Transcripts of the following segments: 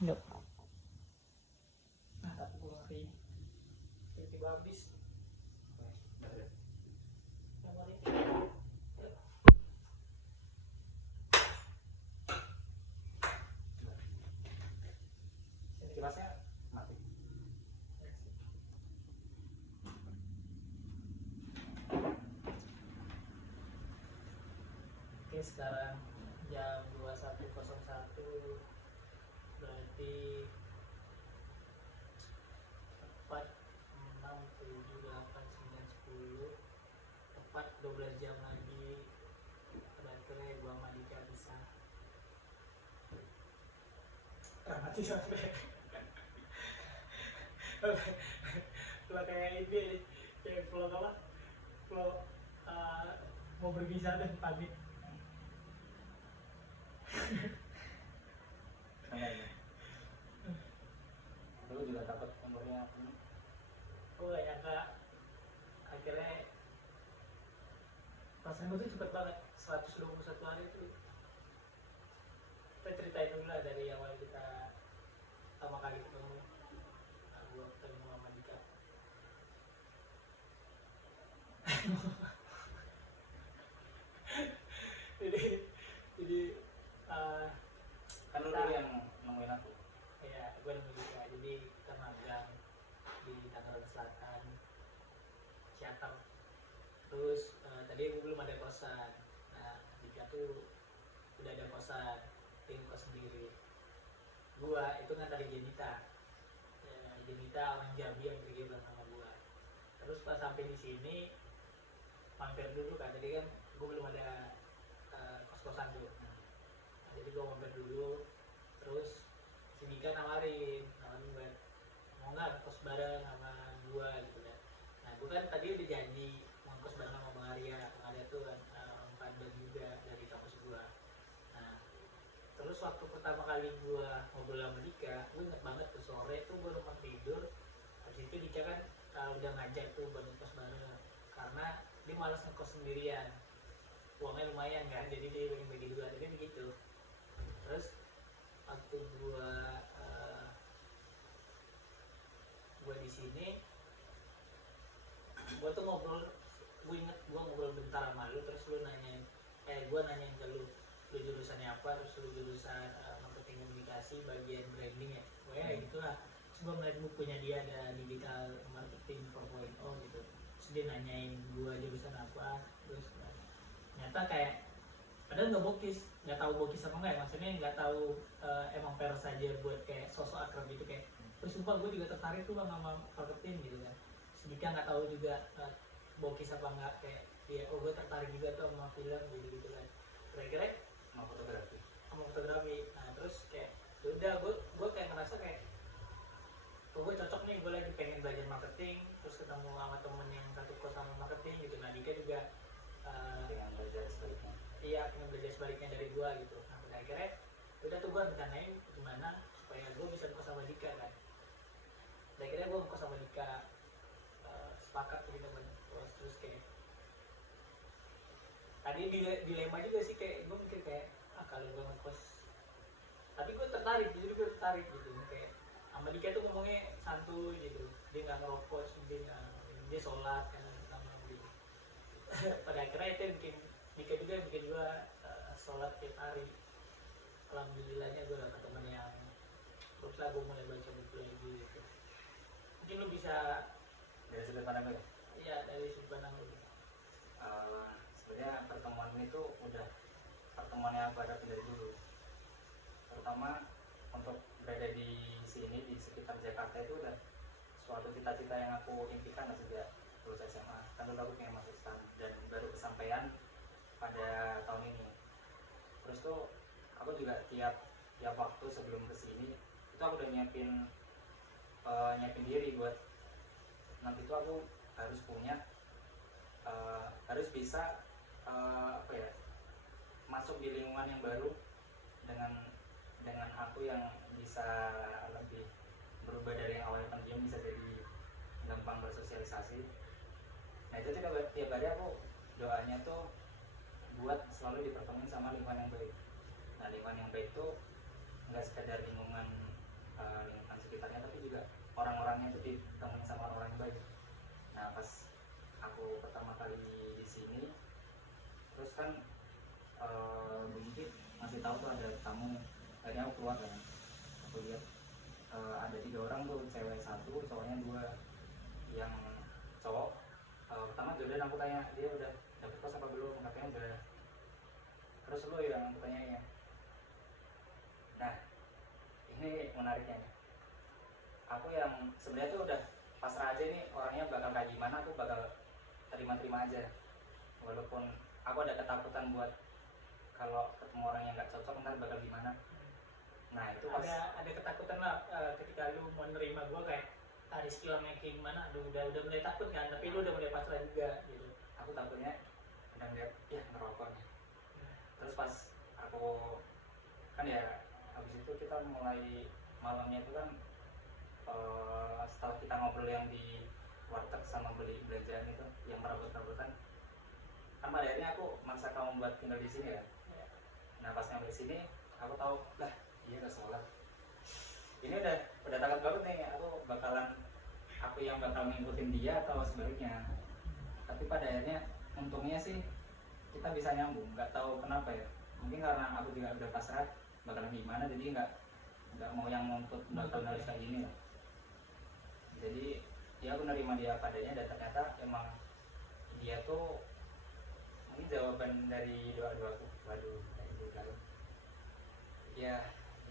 Yuk. Nah, tapi gue ngeri tiba-tiba habis. Kilasnya mati. Oke, sekarang jam 21.01, berarti 4, 6, 7, 8, 9, 10, tepat 12 jam lagi baterai gua sama Dika bisa mati sampai kalau kayak ini kayak vlog apa vlog mau berpisah dan pamit. Dulu juga dapat umurnya ini. Oh ya kak, akhirnya pasangan gue tuh cepet banget, 121 hari tuh. Kita ceritain dulu lah dari awal kita pertama kali ketemu. Gue ketemu sama Dika. jadi Kan lu dulu yang nemuin aku. ya gue nemu Dika. Jadi kita magang di Tangerang Selatan, Ciater. Terus tadi gue belum ada kosan. Nah Dika tuh udah ada kosan, tim kos sendiri. Gua itu ngantarin Jenita. Jenita orang Jambi yang pergi bareng sama gua. Terus pas sampai di sini mampir dulu kan, tadi kan gua belum ada kos-kosan tuh. Nah, jadi gua mampir dulu. Terus si Dika nawarin buat mau nggak kos bareng sama gua gitu kan. Nah gua kan tadi udah janji mau kos bareng sama Bang Arya. Bang Arya tuh kan orang Padang juga dari kampus gua. Nah terus waktu pertama kali gue ngobrol sama Dika, gue inget banget tuh sore tuh gue numpang tidur. Habis itu Dika kan udah ngajak tuh buat ngekos bareng, karena dia malas ngekos sendirian, uangnya lumayan kan, jadi dia bagi-bagi dua, jadi begitu. Terus waktu gue di sini, gue tuh ngobrol, gue inget gue ngobrol bentar sama lu, terus lu nanyain, gue nanyain ke lu jurusannya apa, terus lu jurusan marketing komunikasi bagian branding ya, pokoknya kayak gitulah. Terus gue ngeliat bukunya dia ada digital marketing 4.0 gitu, terus dia nanyain gue jurusan apa, terus ternyata kayak padahal nggak bokis, nggak tahu bokis apa enggak ya, maksudnya nggak tahu emang peres aja buat kayak sosok akrab gitu, kayak terus sumpah gue juga tertarik tuh bang sama marketing gitu kan. Sedikit nggak tahu juga bokis apa enggak, kayak ya oh gue tertarik juga tuh sama film gitu kan, kira-kira Sama fotografi. Nah terus kayak udah gue kayak ngerasa kayak oh, gue cocok nih, gue lagi pengen belajar marketing, terus ketemu sama temen yang satu kos sama marketing gitu. Nah Dika juga Dengan belajar sebaliknya. iya pengen belajar sebaliknya dari gue gitu. Nah pada akhirnya udah tuh gue rencanain gimana supaya gue bisa kos sama Dika kan. Pada akhirnya gue kos sama Dika, sepakat gitu kan. Terus kayak tadi dilema juga sih, kayak gue mikir kayak kalau gue ngekos, tapi gue tertarik, jadi gue tertarik gitu kayak sama Dika tuh ngomongnya santuy gitu, dia nggak ngerokok, dia sholat kan sama gitu. Pada akhirnya itu yang bikin Dika juga bikin gue sholat tiap hari. Alhamdulillahnya gue dapet temen yang terus lah gue mulai baca buku lagi gitu. Mungkin lu bisa Dari sudut pandang gue ya? iya dari sudut pandang lu. Sebenarnya pertemuan ini tuh udah pertemuan yang aku hadapin dari dulu. Terutama untuk berada di sini di sekitar Jakarta itu udah suatu cita-cita yang aku impikan sejak lulus SMA. Kan dulu aku pengen masuk STAN dan baru kesampaian pada tahun ini. Terus tuh aku juga tiap waktu sebelum kesini itu aku udah nyiapin diri buat nanti tuh aku harus punya harus bisa apa ya, masuk di lingkungan yang baru dengan aku yang bisa lebih berubah dari yang awalnya pendiam bisa jadi gampang bersosialisasi. Nah itu tiap hari aku doanya tuh buat selalu dipertemuin sama lingkungan yang baik. Nah lingkungan yang baik tuh nggak sekedar lingkungan kan begitu masih tahu tuh ada tamu, akhirnya aku keluar kan, aku lihat ada 3 orang tuh, cewek 1, cowoknya 2. Yang cowok pertama Jordan, aku tanya dia udah dapet kos apa belum, katanya udah. Terus lu yang aku tanyain. Nah ini menariknya, aku yang sebenarnya tuh udah pasrah aja nih orangnya bakal kayak gimana, aku bakal terima-terima aja, walaupun aku ada ketakutan buat kalau ketemu orang yang nggak cocok ntar bakal gimana. Nah itu pas ada ketakutan lah ketika lu mau nerima gue kayak Rizky orangnya kayak gimana, aduh udah mulai takut kan, tapi lu udah mulai pasrah juga gitu. aku takutnya udah ngeliat ya ngerokok nih. Terus pas aku kan ya habis itu kita mulai malamnya itu kan setelah kita ngobrol yang di warteg sama beli belanjaan itu yang merabut-rabutan kan, pada akhirnya aku maksa kamu buat tinggal di sini ya. Nah pas nyampe sini aku tahu lah dia udah sholat, ini udah takut banget nih, aku yang bakal ngikutin dia atau sebaliknya. Tapi pada akhirnya untungnya sih kita bisa nyambung, nggak tahu kenapa ya, mungkin karena aku juga udah pasrah bakalan gimana, jadi nggak mau yang nuntut bakal harus kayak gini lah. Jadi ya aku nerima dia padanya, dan ternyata emang dia tuh mungkin jawaban dari doa-doaku. Waduh, kayak gitu kan. Ya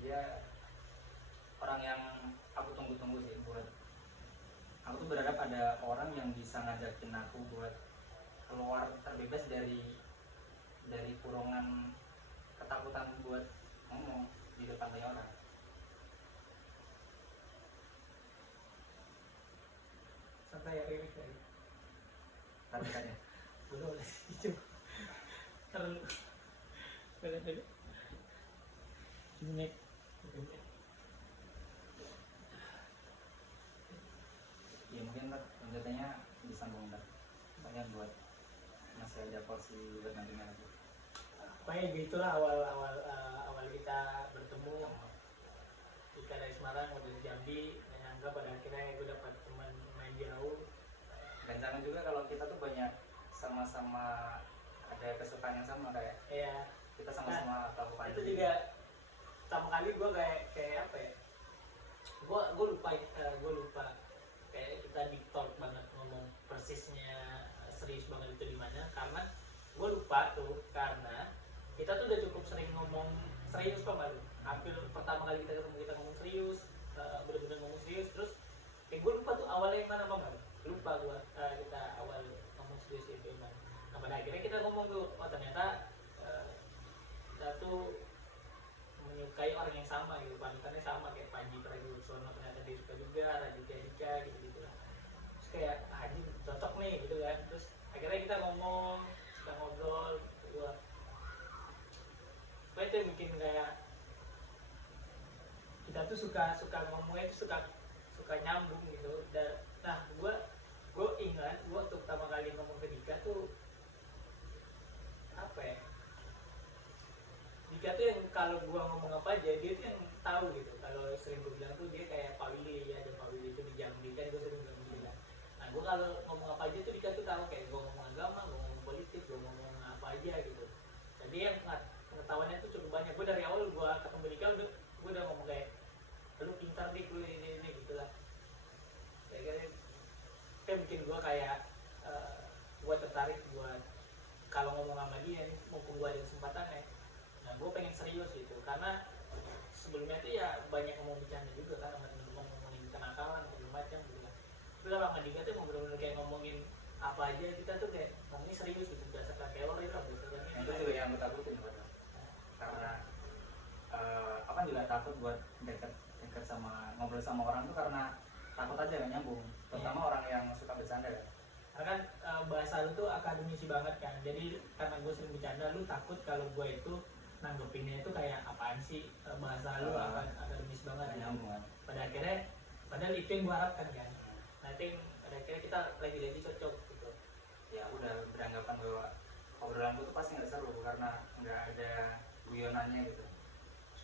dia orang yang aku tunggu-tunggu sih, buat aku tuh berharap ada orang yang bisa ngajakin aku buat keluar terbebas dari kurungan ketakutan buat ngomong di depan banyak orang. Santai ya Ririk ya. Tapi kan ya Belum itu. Terlalu. Beda-beda. Menit. ya mungkin lanjutannya disambung ntar, banyak buat masih ada porsi buat nantinya lagi. Pokoknya gitulah awal kita bertemu. Kita dari Semarang, udah dari Jambi, dan anggap pada akhirnya gue dapat teman main jauh. Dan jangan juga kalau kita tuh banyak sama-sama ada kesukaan yang sama, kayak Iya. kita sama-sama tahu panji. Itu juga pertama kali gue kayak apa ya? Gue lupa kayak kita deep talk banget ngomong persisnya serius banget itu di mana, karena gue lupa tuh karena kita tuh udah cukup sering ngomong serius kok baru. Hampir pertama kali kita ketemu kita ngomong serius, bener-bener ngomong serius, terus kayak gue lupa tuh awalnya yang mana bang, lupa gue kita awal ngomong serius itu yang mana. Nah pada akhirnya kita ngomong tuh, oh ternyata kita tuh menyukai orang yang sama gitu, panutannya sama kayak Panji Pragiwaksono, ternyata dia suka juga, Raditya Dika gitu lah. Terus kayak Haji cocok nih gitu kan, terus akhirnya kita ngomong, kita ngobrol gitu lah. Itu yang bikin kayak kita tuh suka ngomongnya tuh suka nyambung gitu. Dan nah gue ingat gue waktu pertama kali ngomong ke Dika tuh apa ya, Dika tuh yang kalau gue ngomong apa aja dia tuh yang tahu gitu. Kalau sering gue bilang tuh dia kayak Pak Willy, ya ada Pak Willy itu di Jambi kan, gue sering bilang dia. Nah gue kalau ngomong apa aja tuh Dika tuh tahu, kayak gue ngomong agama, gue ngomong politik, gue ngomong apa aja gitu. Jadi yang pengetahuannya tuh cukup banyak. Gue dari awal gue ketemu Dika gue udah ngomong kayak lu pintar nih, gue ini gitulah. Kayak bikin gue kayak gue tertarik buat kalau ngomong sama dia nih, mumpung gue ada kesempatannya. Nah gue pengen serius gitu, karena sebelumnya tuh ya banyak ngomong bercanda juga kan sama temen-temen, ngomongin kenakalan segala macam gitu kan. Tapi kalau sama Dika tuh bener-bener kayak ngomongin apa aja, kita tuh kayak ngomongin serius gitu, berdasarkan teori lah gitu kan. Itu juga yang aku takutin Pak. Karena apa juga takut buat dekat sama ngobrol sama orang tuh, karena takut aja gak nyambung, terutama orang yang suka bercanda kan. Karena kan bahasa lu tuh akademisi banget kan, jadi karena gue sering bercanda, lu takut kalau gue itu nanggepinnya itu kayak apaan sih, bahasa lu akademis banget Gak nyambung kan. Padahal itu yang gue harapkan kan. Nah itu yang pada akhirnya kita lagi-lagi cocok gitu. Ya udah beranggapan bahwa obrolan tuh pasti nggak seru karena nggak ada guyonannya gitu.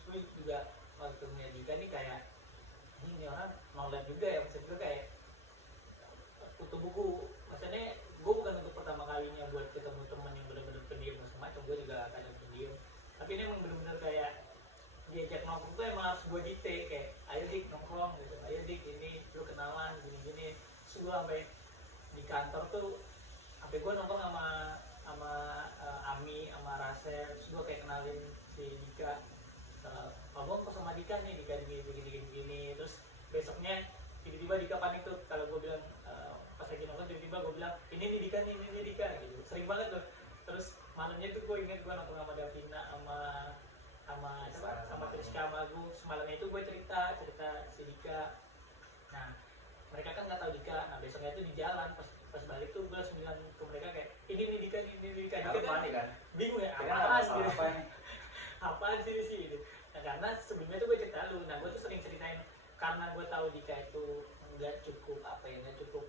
Gue juga waktu ngeliat Dika nih kayak ini orang knowledge juga ya, maksud gue kayak kutu buku. Maksudnya gue bukan untuk pertama kalinya buat ketemu temen yang bener-bener pendiam segala macam, tapi ini emang bener-bener kayak diajak nongkrong tuh emang harus gue dite, kayak ayo dik nongkrong gitu, ayo dik ini lu kenalan gini-gini. Terus gue sampai di kantor tuh sampai gue nongkrong sama Ami sama Rasel. Terus gue kayak kenalin si Dika, Pak gue kok sama Dika nih, Dika gini. Terus besoknya tiba-tiba Dika panik tuh kalau gue bilang pas lagi nongkrong, tiba-tiba gue bilang ini nih Dika nih, ini Dika gitu, sering banget tuh. Terus malamnya tuh gue inget gue nongkrong sama Davina sama Triska sama Agung. Semalamnya itu gue cerita si Dika. Nah mereka kan nggak tahu Dika. Nah besoknya tuh di jalan pas balik tuh gue langsung bilang ke mereka kayak ini nih Dika, ini Dika kan bingung ya apaan gitu, apaan sih gitu. Nah karena sebelumnya tuh gue cerita lu, nah gue tuh sering ceritain karena gue tahu Dika itu nggak cukup nggak cukup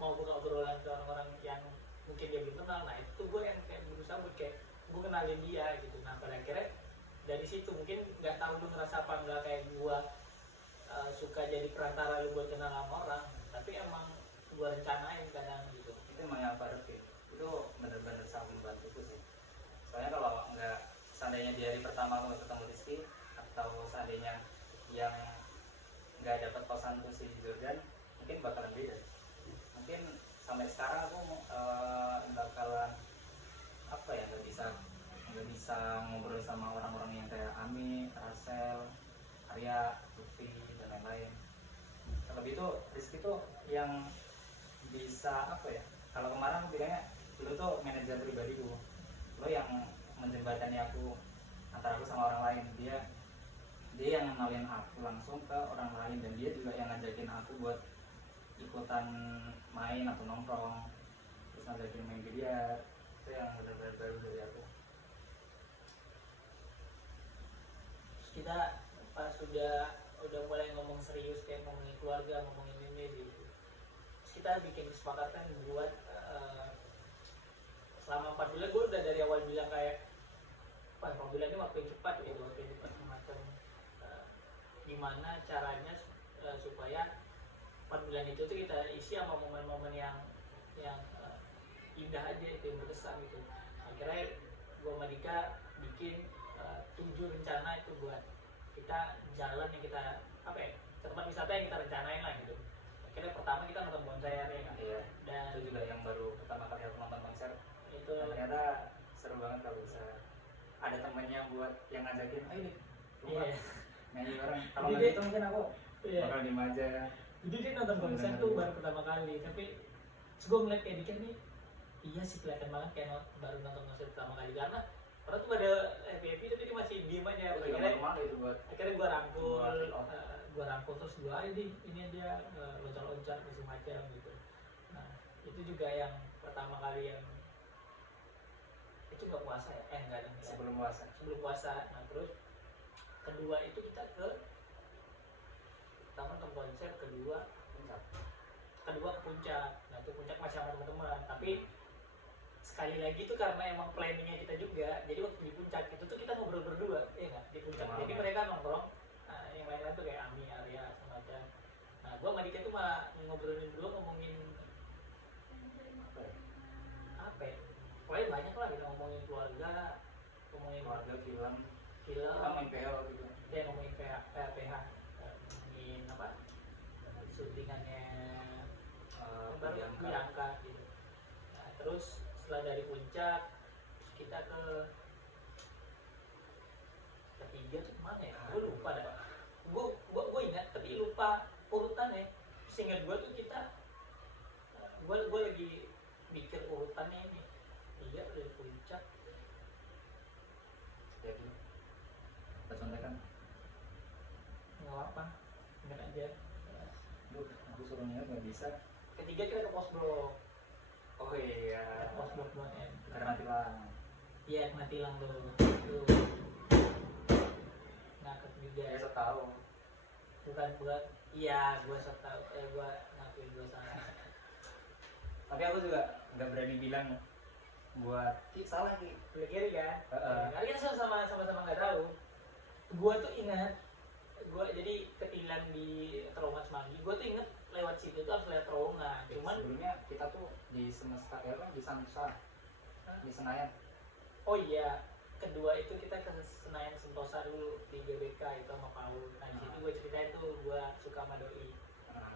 mau buka obrolan ke orang-orang yang mungkin dia belum kenal. Nah itu tuh gue yang kayak berusaha buat kayak gue kenalin dia gitu. Nah pada akhirnya dari situ mungkin nggak tahu lu ngerasa apa nggak kayak gue suka jadi perantara lu buat kenal sama orang, tapi emang gue rencanain kadang gitu. Itu emang yang Pak Rifki itu benar-benar sangat membantuku sih. Soalnya kalau nggak, seandainya di hari pertama aku ketemu Rizky, atau seandainya yang nggak dapat kosan tuh si Jordan, mungkin bakalan beda. Mungkin sampai sekarang aku bakalan apa ya, nggak bisa ngobrol sama orang-orang yang kayak Ami, Rasel, Arya, Lutfi dan lain-lain. Terlebih itu Rizky tuh yang bisa apa ya, kalau kemarin aku bilangnya lu tuh manajer pribadiku, lu yang menjembatani aku antara aku sama orang lain. Dia yang kenalin aku langsung ke orang lain, dan dia juga yang ngajakin aku buat ikutan main atau nongkrong, terus ngajakin main biliar. Itu yang benar-benar baru dari aku. Terus kita pas udah mulai ngomong serius kayak ngomongin keluarga, ngomongin ini gitu. Terus kita bikin kesepakatan buat selama 4 bulan. Gue udah dari awal bilang kayak 4 bulan ini waktu yang cepat gitu, waktu yang cepat semacam gimana caranya supaya 4 bulan itu tuh kita isi sama momen-momen yang indah aja, itu yang berkesan gitu. Akhirnya gue sama Dika bikin 7 rencana itu buat kita jalan yang kita apa ya, ke tempat wisata yang kita rencanain lah gitu. Akhirnya pertama kita nonton konser ya kan? Iya. Dan itu juga yang baru pertama kali aku nonton konser. itu Dan ternyata seru banget kalau bisa ada temennya buat yang ngajakin, ayo deh iya. nyanyi bareng. Kalau Jadi nggak gitu mungkin aku Iya. bakal diem aja. Jadi dia nonton konser tuh baru pertama kali, tapi terus gue ngeliat kayak Dika nih, iya sih kelihatan banget kayak baru nonton konser pertama kali, karena orang tuh pada happy tapi dia masih diem aja. Akhirnya gue rangkul terus gue aja deh, ini dia loncat-loncat macam-macam gitu. Nah itu juga yang pertama kali yang itu nggak puasa ya, nggak ada sebelum puasa. Nah terus kedua itu kita ke pertama nonton konser, kedua ke Puncak. Nah itu Puncak masih sama teman-teman, tapi sekali lagi itu karena emang planningnya kita juga, jadi waktu di Puncak itu tuh kita ngobrol berdua, ya nggak, di Puncak. Jadi mereka nongkrong, yang lain-lain tuh kayak Ami, Arya, semacam. Nah gue sama Dika tuh malah ngobrolin dulu, ngomongin apa ya, pokoknya banyak lah, kita ngomongin keluarga, film, kita main PL gitu ya ngomongin PH, ngomongin apa, syutingannya baru diangkat gitu. Nah, terus setelah dari Puncak kita ke ketiga tuh kemana ya? Gue lupa dah. Gue ingat tapi lupa urutannya. Seingat gue tuh gue lagi mikir urutannya ini. Iya dari Puncak. jadi kita contekan. Nggak apa, ingat aja. Duh, aku suruh ingat nggak bisa. Ketiga kita ke Pos Blok. Oh iya, Pos Blok 2M. karena tilang. Iya, kena tilang tuh. Ngakak juga. Ya saya tahu. Bukan buat. Iya, gue tahu. Gue ngakuin gue salah. Tapi aku juga nggak berani bilang buat salah nih. Belah kiri kan? Karena kita sama-sama nggak tahu. Gue tuh ingat, gue jadi ketilang di terowongan Semanggi. Gue tuh inget lewat situ tuh harus lewat terowongan. Cuman sebelumnya kita tuh di Semesta di Santosa, di Senayan. oh iya, kedua itu kita ke Senayan Sentosa dulu di GBK itu sama Paul. Nah di situ gue ceritain tuh gue suka sama doi,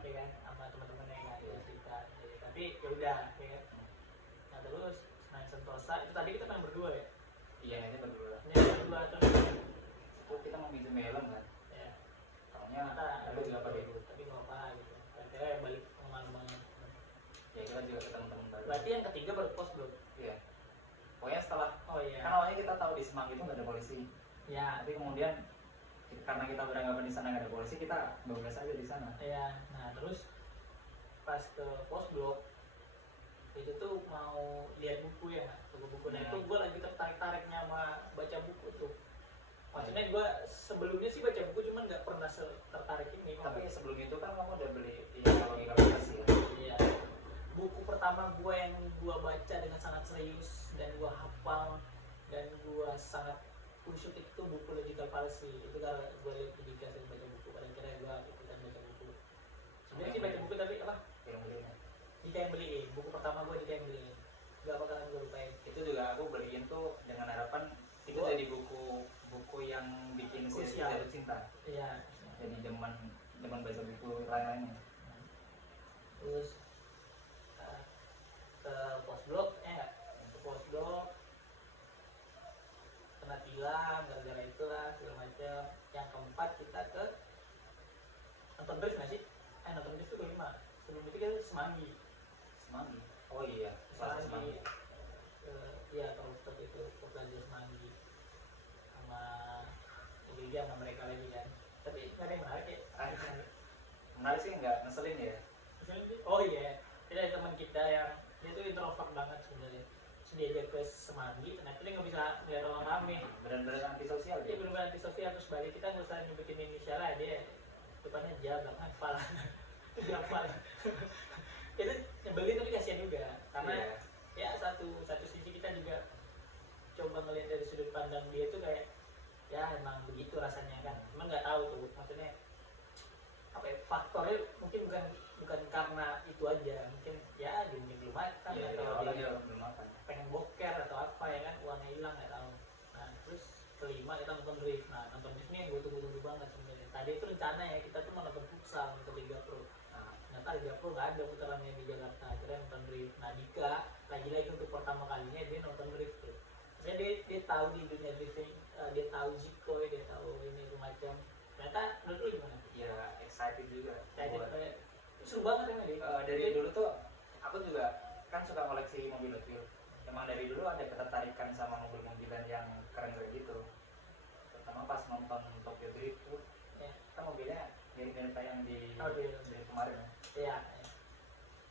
ya kan, sama teman-temannya kan, gue cerita. Ya, tapi ya udah, ya kan. Nah terus Senayan Sentosa itu tadi kita main berdua ya. Iya, ini berdua. Ini berdua terus. Itu kita mau minjem helm kan. Ya. Soalnya Kita aku juga pakai dulu. tapi nggak apa gitu. Akhirnya balik kemana-mana. Ya kita juga ketemu teman baru. Berarti yang ketiga baru pos belum? Iya. Pokoknya setelah Oh iya. kan awalnya kita tahu di Semanggi itu nggak ada polisi. Ya. Tapi kemudian karena kita beranggapan di sana nggak ada polisi, kita bebas aja di sana. Iya. Nah terus pas ke pos blok itu tuh mau lihat buku ya, buku-buku. Nah itu gue lagi tertarik-tariknya sama baca buku tuh. Maksudnya gue sebelumnya sih baca buku cuman nggak pernah tertarik ini. Tapi sebelum itu kan kamu udah beli logika aplikasi ya. Iya. Buku pertama gue yang gue baca dengan sangat serius dan gue hafal dan gue sangat khusyuk itu buku Logical Fallacy. Itu kalau gue lihat dikasih baca buku, pada akhirnya gue ikutan baca buku. Sebenarnya sih baca buku tapi apa? Yang belinya. Dika yang beliin. Buku pertama gue Dika yang beliin. Gak bakalan gue lupain. Itu juga aku beliin tuh dengan harapan itu jadi buku yang bikin sisi jatuh cinta. Iya. Jadi zaman baca buku lain-lainnya. Terus ke pos blok, ke pos blok kena tilang gara-gara itulah segala macam. Yang keempat kita ke nonton drift nggak sih? Nonton drift itu kelima. Sebelum itu kita Semanggi. Semanggi. Oh iya, Semanggi. Iya, kalau rooftop itu ke Plaza Semanggi sama Liga sama mereka lagi kan. Tapi nggak ada yang menarik ya. Menarik sih, nggak ngeselin ya. Oh iya, ada teman kita yang dia tuh introvert banget sebenarnya. Dia aja ke Semanggi, ternyata dia nggak bisa lihat orang rame. Benar-benar antisosial Dia dia. benar-benar antisosial. Terus balik kita nggak usah nyebutin inisialnya, dia depannya jam hafal. Hafal. Itu nyebelin tapi kasihan juga karena ya satu sisi kita juga coba ngelihat dari sudut pandang dia tuh kayak ya emang begitu rasanya kan, emang nggak tahu tuh maksudnya apa ya, faktornya mungkin bukan karena itu aja, mungkin ya dia mungkin belum makan atau dia belum makan. pengen boker atau apa ya kan, uangnya hilang nggak tahu. Nah terus kelima kita nonton drift. Nah nonton drift ini yang gue tunggu-tunggu banget sebenarnya. Tadi itu rencana ya kita tuh mau nonton futsal untuk Liga Pro. Ternyata Liga Pro nggak ada putarannya di Jakarta, akhirnya nonton drift. Nah Dika lagi-lagi untuk pertama kalinya dia nonton drift tuh. Maksudnya dia tahu di dunia drifting, dia tahu Zico, dia tahu ini macam. Ternyata menurut lu gimana? Ya excited juga. Seru banget kan dia. Dari dulu tuh aku juga kan suka koleksi mobil Hot Wheels. Emang dari dulu ada ketertarikan sama mobil-mobilan yang keren-keren gitu. Terutama pas nonton Tokyo Drift tuh, kan mobilnya mirip-mirip kayak yang di kemarin ya. Iya.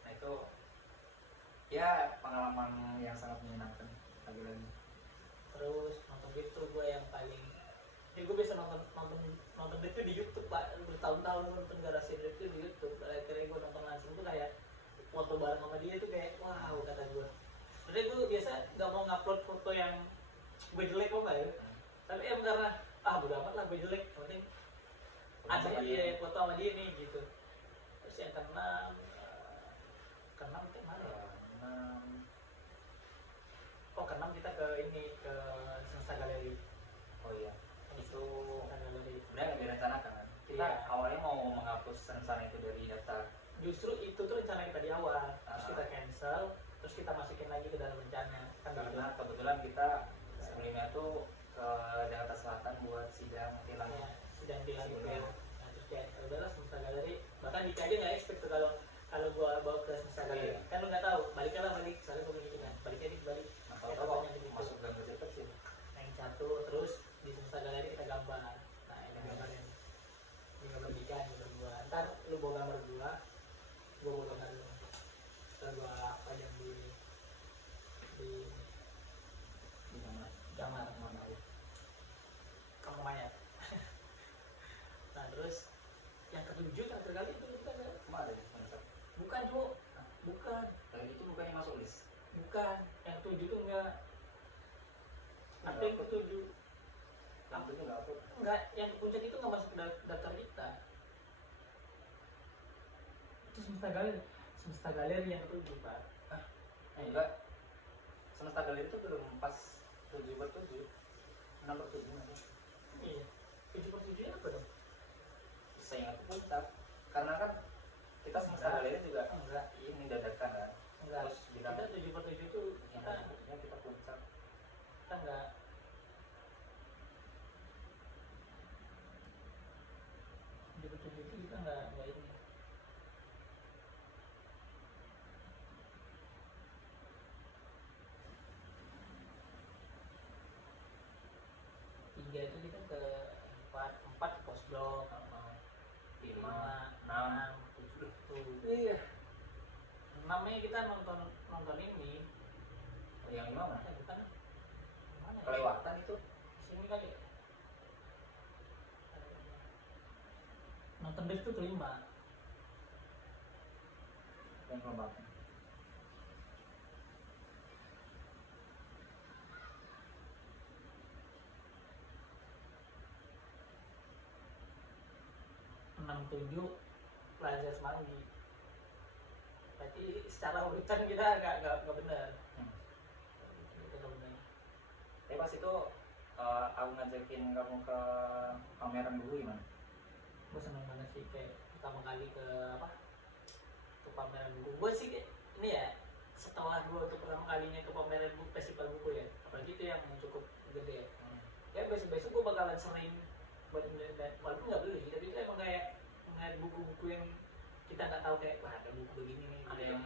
Nah itu ya pengalaman yang sangat menyenangkan lagi-lagi. Terus nonton drift tuh gue yang paling, ya gue bisa nonton drift tuh di YouTube pak, bertahun-tahun nonton garasi drift tuh di YouTube. Akhirnya gue nonton langsung tuh kayak foto bareng sama dia tuh kayak wow kata gue. Sebenernya gue biasa nggak mau ngupload foto yang gue jelek kok ya, tapi emang karena bodo amat lah gue jelek, penting ada dia foto sama dia nih gitu. Terus yang keenam itu mana ya? Keenam kita ke ini, ke Semesta Galeri. Oh iya, itu Galeri sebenarnya nggak direncanakan kan? Kita awalnya mau menghapus rencana itu dari daftar. Justru itu tuh rencana kita di awal, terus kita cancel, terus kita masukin lagi ke dalam rencana. Kan karena kebetulan kita sebelumnya tuh ke Jakarta Selatan buat sidang tilang. Sidang tilang itu. Nah terus kayak udahlah Semesta Galeri. Bahkan Dika aja nggak expect tuh kalau gua bawa ke Semesta Galeri. Kan lu nggak tahu, baliknya soalnya gua begitu kan, baliknya balik. Kalau masuk gang cepet sih. Yang satu terus di Semesta Galeri kita gambar. Nah ini gambarnya. Ini gambar Dika, ini gambar gua. Ntar lu bawa gambar gua bawa gambar lu. Ntar gua pajang di mana? Kamar Kamu Mayat. Nah terus yang ketujuh terakhir kali itu kita Kemarin. bukan cuk, bukan. Itu bukannya masuk list? Bukan, yang ketujuh tuh enggak. Apa yang ketujuh? Yang ketujuh nggak apa? Enggak, yang ke puncak itu nggak masuk ke daftar kita. Itu Semesta Galeri yang ketujuh pak. Enggak. Semesta Galeri itu belum pas 7/7. 6/7 nanti. Iya. 7/7 apa dong? Saya ingat puncak karena kan kita semesta Enggak. galeri juga Enggak. ini dadakan kan. Enggak. Terus bilang Kita 7/7 tuh yang kita sebetulnya kita puncak. enggak. 7/7 itu kita enggak ini. Tiga itu kita ke empat ke postdoc, 5, 5, 6, 7 tuh. iya. 6-nya kita nonton ini. Yang 5 mana? Bukan mana ya? Kelewatan itu. Sini kali ya? Nonton Dev tuh kelima. Yang kelembatan. Enam tujuh Plaza Semanggi. Berarti secara urutan kita nggak benar. Kita nggak benar. Tapi pas itu aku ngajakin kamu ke pameran dulu gimana? Gue seneng banget sih kayak pertama kali ke apa? Ke pameran buku. Gue sih kayak, ini ya setelah gue untuk pertama kalinya ke pameran buku festival buku ya. Apalagi itu yang cukup gede ya. Ya besok-besok gue bakalan sering buat walaupun nggak beli tapi itu emang kayak ngeliat buku-buku yang kita nggak tahu kayak wah ada buku begini nih. Ada yang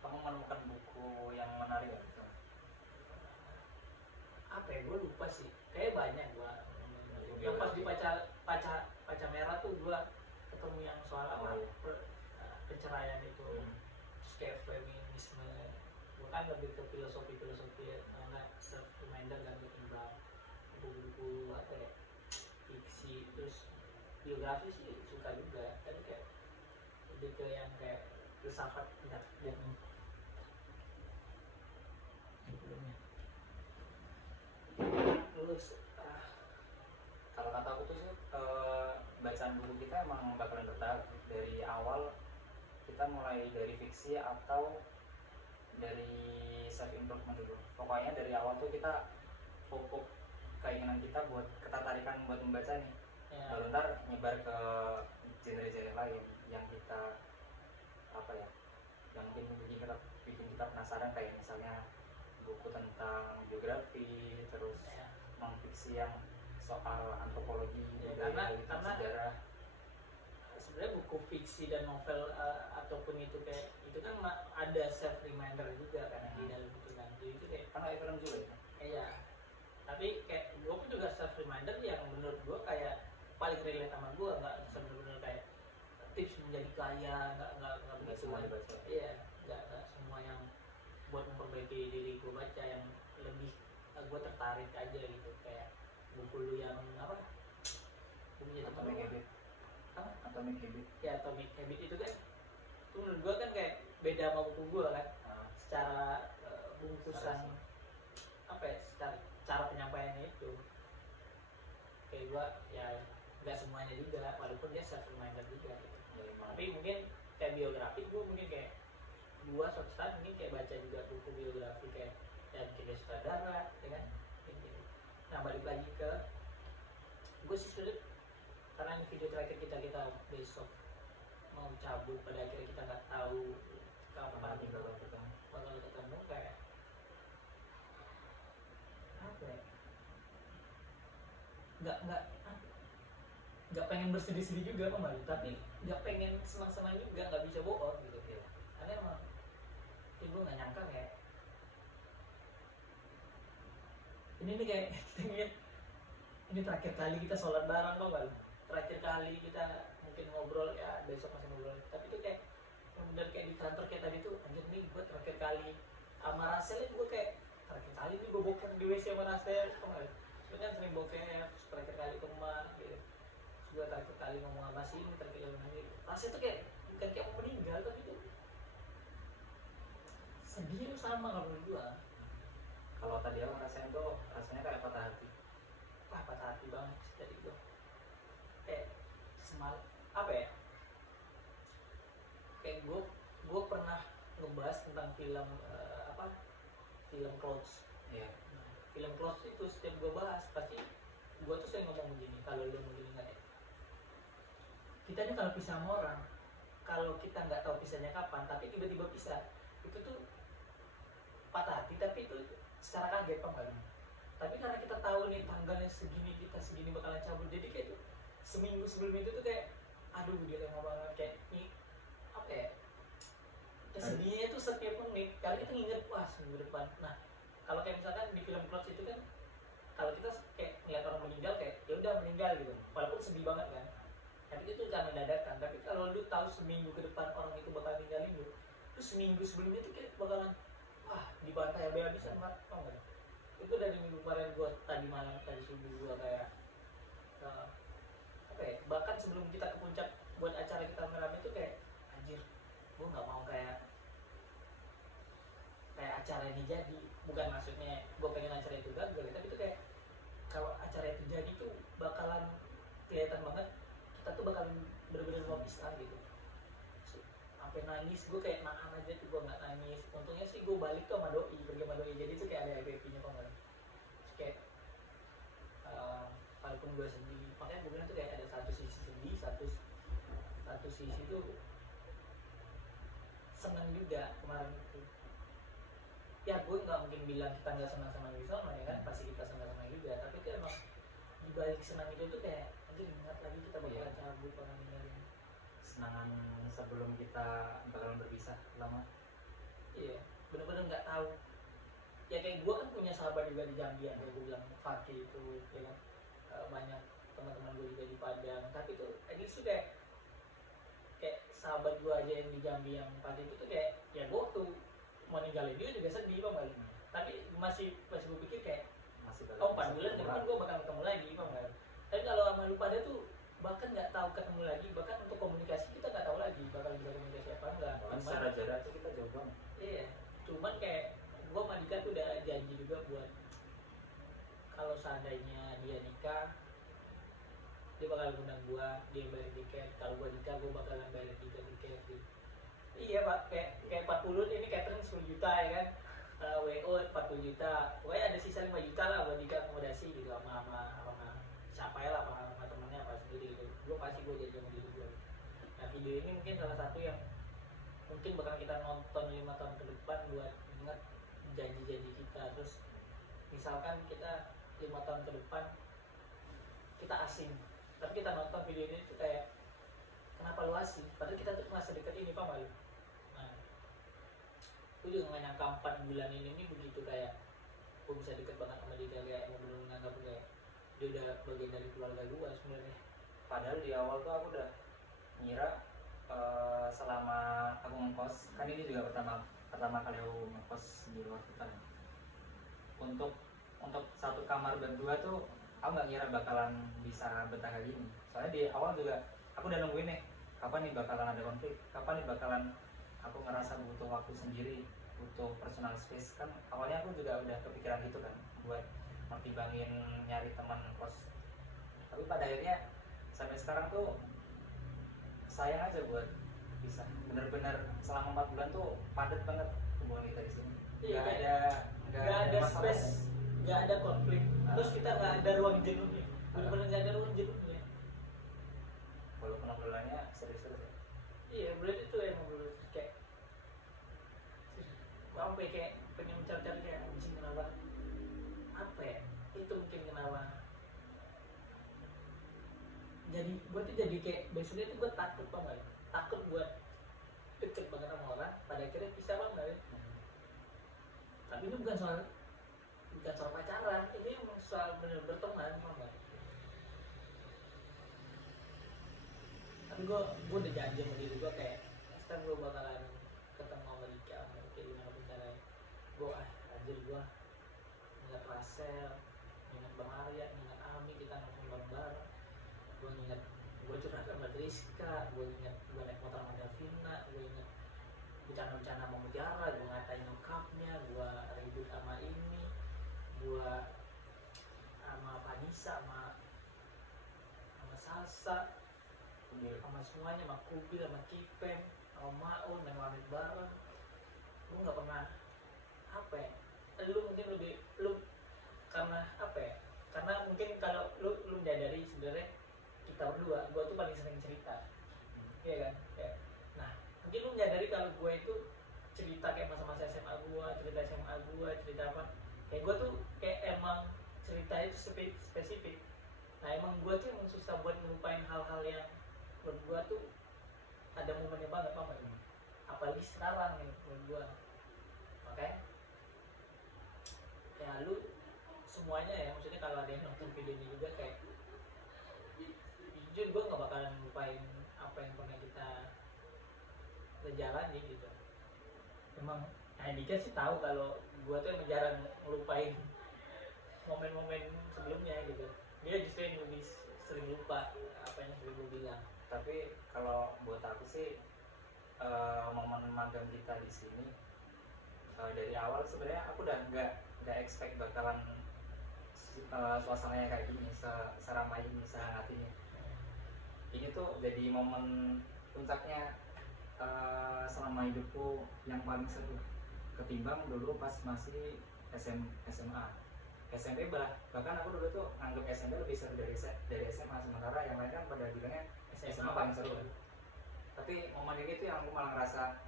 kamu menemukan buku yang menarik gak? Gitu? Apa ya gue lupa sih kayak banyak gue yang pas di paca merah tuh gue ketemu yang soal apa penceraian itu terus kayak feminisme gue kan lebih ke filosofi nggak self reminder kan ketimbang buku-buku apa ya fiksi terus biografi sih suka juga tapi kayak lebih ke yang kayak filsafat dan terus Kalau kata aku tuh sih bacaan buku kita emang bakalan bertahap dari awal. Kita mulai dari fiksi atau dari self improvement dulu. Pokoknya dari awal tuh kita pupuk keinginan kita buat ketertarikan buat membaca nih. ya, Baru ntar nyebar ke genre-genre lain yang kita apa ya, yang mungkin bikin kita penasaran kayak misalnya buku tentang biografi, terus ya. non fiksi yang soal antropologi, Ya, budaya, karena sejarah. Sebenarnya buku fiksi dan novel ataupun itu kayak itu kan ada self reminder juga kan di dalam itu kan itu kayak Kan ada film juga ya. iya tapi kayak gue pun juga self reminder yang menurut gue kayak paling relate sama gue nggak benar-benar kayak tips menjadi kaya nggak Nggak begitu semua kan. dibaca. Iya nggak semua yang buat memperbaiki diri gue baca yang lebih gue tertarik aja gitu kayak buku lu yang apa bukunya temen Atomic lu Habit. apa Atomic Habit. ya Atomic Habit itu kan itu menurut gue kan kayak beda sama buku gue kan secara bungkusan apa ya secara cara penyampaiannya itu kayak gue ya nggak semuanya juga walaupun dia self reminder juga gitu. Tapi mungkin kayak biografi gue mungkin kayak gue suatu saat mungkin kayak baca juga buku biografi kayak dan Kiai Sutradara ya kan gitu. Nah balik lagi ke gue sih sulit karena ini video terakhir kita besok mau cabut pada akhirnya kita nggak tahu kapan Kita bakal ketemu. bakal ketemu kayak apa ya nggak pengen bersedih-sedih juga Pak tapi nggak pengen senang-senang juga nggak bisa bohong gitu ya karena emang gue nggak nyangka kayak ini nih kayak kita ngeliat ini terakhir kali kita sholat bareng Pak terakhir kali kita mungkin ngobrol ya besok masih ngobrol tapi itu kayak bener kayak di kantor kayak tadi tuh anjir nih gue terakhir kali sama Rasel itu gue kayak terakhir kali nih gue boker di WC sama Rasel kemarin gue kan sering boker terakhir kali ke rumah gitu gue terakhir kali ngomong sama si ini terakhir kali ngomong Rasel tuh kayak bukan kayak mau meninggal tapi tuh sedih tuh sama kalau menurut gue Kalau tadi aku ngerasain tuh rasanya kayak patah hati. wah patah hati banget sih tadi gue semal apa ya kayak gue pernah ngebahas tentang film film Clouds Iya. film Close itu setiap gue bahas pasti gue tuh sering ngomong begini, kalau lu begini nggak ya, kita ini kalau pisah sama orang, kalau kita nggak tahu pisahnya kapan tapi tiba-tiba pisah, itu tuh patah hati tapi itu secara kaget kan. Tapi karena kita tahu nih tanggalnya segini, kita segini bakalan cabut, jadi kayak tuh seminggu sebelum itu tuh kayak aduh dia lama banget, kayak ini apa ya, kesedihnya itu setiap menit karena kita nginget wah seminggu depan. Nah kalau kayak misalkan di film Close itu kan, kalau kita kayak ngeliat orang meninggal kayak ya udah meninggal gitu, walaupun sedih banget kan, tapi itu jangan mendadakan. Tapi kalau lu tahu seminggu ke depan orang itu bakal ninggalin lu, terus seminggu sebelumnya tuh kayak bakalan wah dibantai habis-habisan banget, tau nggak? Itu dari minggu kemarin gue tadi malam tadi subuh gue kayak apa ya, bahkan sebelum kita ke puncak buat acara kita merame itu kayak anjir gue nggak mau kayak acara ini jadi, bukan maksudnya gue pengen acara itu gagal, tapi itu kayak kalau acara itu jadi tuh bakalan kelihatan banget kita tuh bakalan bener-bener mau pisah gitu. Sampai nangis gue kayak nahan aja tuh, gue nggak nangis. Untungnya sih gue balik tuh sama doi, pergi sama doi, jadi tuh kayak ada happy-nya kok nggak. Kayak walaupun gue sedih, makanya gue bilang tuh kayak ada satu sisi sedih, satu sisi tuh senang juga kemarin itu. Ya gue nggak mungkin bilang kita nggak senang sama Wilson ya kan, pasti kita senang juga, tapi itu emang dibalik senang itu tuh kayak anjir ingat lagi kita bakalan cabut, bakalan ninggalin. Senangan sebelum kita bakalan berpisah lama. Iya, bener-bener nggak tahu. Ya kayak gue kan punya sahabat juga di Jambi, yang kayak gue bilang Fakih itu, ya kan. Banyak teman-teman gue juga di Padang, tapi tuh ini sudah kayak sahabat gue aja yang di Jambi yang Fakih itu tuh kayak ya gue tuh mau ninggalin dia juga sedih bang, tapi masih gue pikir kayak Masih 4 bulan ke depan gue bakal ketemu lagi bang. Tapi kalau sama lu pada tuh bahkan nggak tahu ketemu lagi, bahkan untuk komunikasi kita nggak tahu lagi bakal bisa komunikasi apa enggak. Bahkan secara jarak tuh kita jauh banget. Iya, cuman kayak gue sama Dika tuh udah janji juga buat kalau seandainya dia nikah, dia bakal undang gue, dia bayar tiket. Kalau gue nikah, gue bakalan bayar tiket gitu. Iya pak, kayak 40 ini catering 10 juta ya kan, WO 40 juta, pokoknya ada sisa 5 juta lah buat Dika akomodasi gitu sama siapa ya lah, sama temennya apa sendiri gitu. Gue pasti gue janji sama diri gue. Nah video ini mungkin salah satu yang mungkin bakal kita nonton 5 tahun ke depan buat ingat janji-janji kita. Terus misalkan kita 5 tahun ke depan kita asing, tapi kita nonton video ini tuh kayak kenapa lu asing? Padahal kita tuh masa dekat ini pak malu. Nah, gue juga gak nyangka 4 bulan ini begitu kayak gue bisa deket banget sama dia, kayak mau bener nganggap kayak dia udah bagian dari keluarga gue sebenarnya. Padahal di awal tuh aku udah ngira selama aku ngekos, kan ini juga pertama kali aku ngekos di luar kota. Untuk satu kamar berdua tuh aku nggak ngira bakalan bisa betah kayak gini. Soalnya di awal juga aku udah nungguin nih kapan nih bakalan ada konflik, kapan nih bakalan aku ngerasa butuh waktu sendiri, butuh personal space. Kan awalnya aku juga udah kepikiran gitu kan buat pertimbangin nyari teman kos. Tapi pada akhirnya sampai sekarang tuh sayang aja buat bisa. Bener-bener selama 4 bulan tuh padat banget hubungan kita di sini. Iya, Gak ada masalah. space, gak ada konflik. Terus kita gak ada ruang jenuhnya, bener-bener gak ada ruang jenuhnya. Walaupun obrolannya serius-serius ya. Iya, berarti itu yang ngobrol kayak sampai kayak pengen mencari-cari kayak anjing kenapa apa ya, itu mungkin kenapa jadi gue tuh jadi kayak biasanya tuh gue takut banget, takut buat deket banget sama orang, pada akhirnya bisa banget. Tapi ini bukan soal pacaran, ini emang soal bener berteman banget. Tapi gue udah janji sama diri gue kayak next time gue bakalan ketemu sama Dika, kayak gimana pun caranya. Gue anjir gue ingat Rasel, ingat Bang Arya, ingat Ami, kita nonton bareng-bareng. Gue ingat gue curhat sama Rizka, gue ingat gue naik motor sama Davina, gue ingat bercanda-bercanda sama Mutiara, gue ngatain nyokapnya, gue ribut sama ini, gue sama Vanessa, sama Salsa, sama semuanya, sama Kubil, sama Kipeng, sama Maun, dan Wamit bareng. Gue nggak pernah apa ya, lu mungkin lebih karena apa ya, karena mungkin kalau lu menyadari sebenarnya kita berdua, gue tuh paling sering cerita, iya kan ya. Nah mungkin lu menyadari kalau gue itu cerita kayak masa-masa SMA gue, cerita SMA gue, cerita apa, kayak gue tuh kayak emang cerita itu spesifik. Nah emang gue tuh emang susah buat ngelupain hal-hal yang menurut gue tuh ada momennya banget, paham gak? Apalagi sekarang nih menurut gue. Makanya ya lu semuanya ya, maksudnya kalau ada yang nonton video ini juga kayak jujur gue gak bakalan lupain apa yang pernah kita jalani gitu. Emang Andika sih tahu kalau gue tuh emang jarang ngelupain momen-momen sebelumnya gitu. Dia justru yang lebih sering lupa apa yang sering gue bilang. Tapi kalau buat aku sih momen magang kita di sini dari awal sebenarnya aku udah nggak expect bakalan suasananya kayak gini, seramai ini, sehangat ini. Ini tuh jadi momen puncaknya selama hidupku yang paling seru ketimbang dulu pas masih SMA. SMP bahkan aku dulu tuh anggap SMP lebih seru dari SMA, sementara yang lain kan pada bilangnya SMA paling seru. Tapi momen ini tuh yang aku malah ngerasa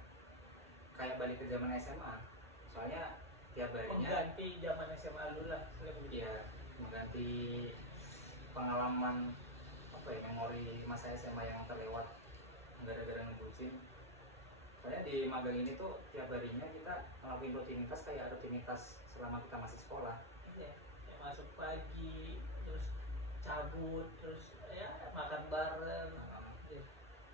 kayak balik ke zaman SMA, soalnya tiap harinya mengganti zaman SMA dulu lah. Iya, mengganti pengalaman apa ya, memori masa SMA yang terlewat gara-gara ngebucin. Soalnya di magang ini tuh tiap harinya kita ngelakuin rutinitas kayak rutinitas selama kita masih sekolah. Iya, ya masuk pagi, terus cabut, terus ya makan bareng. Ya.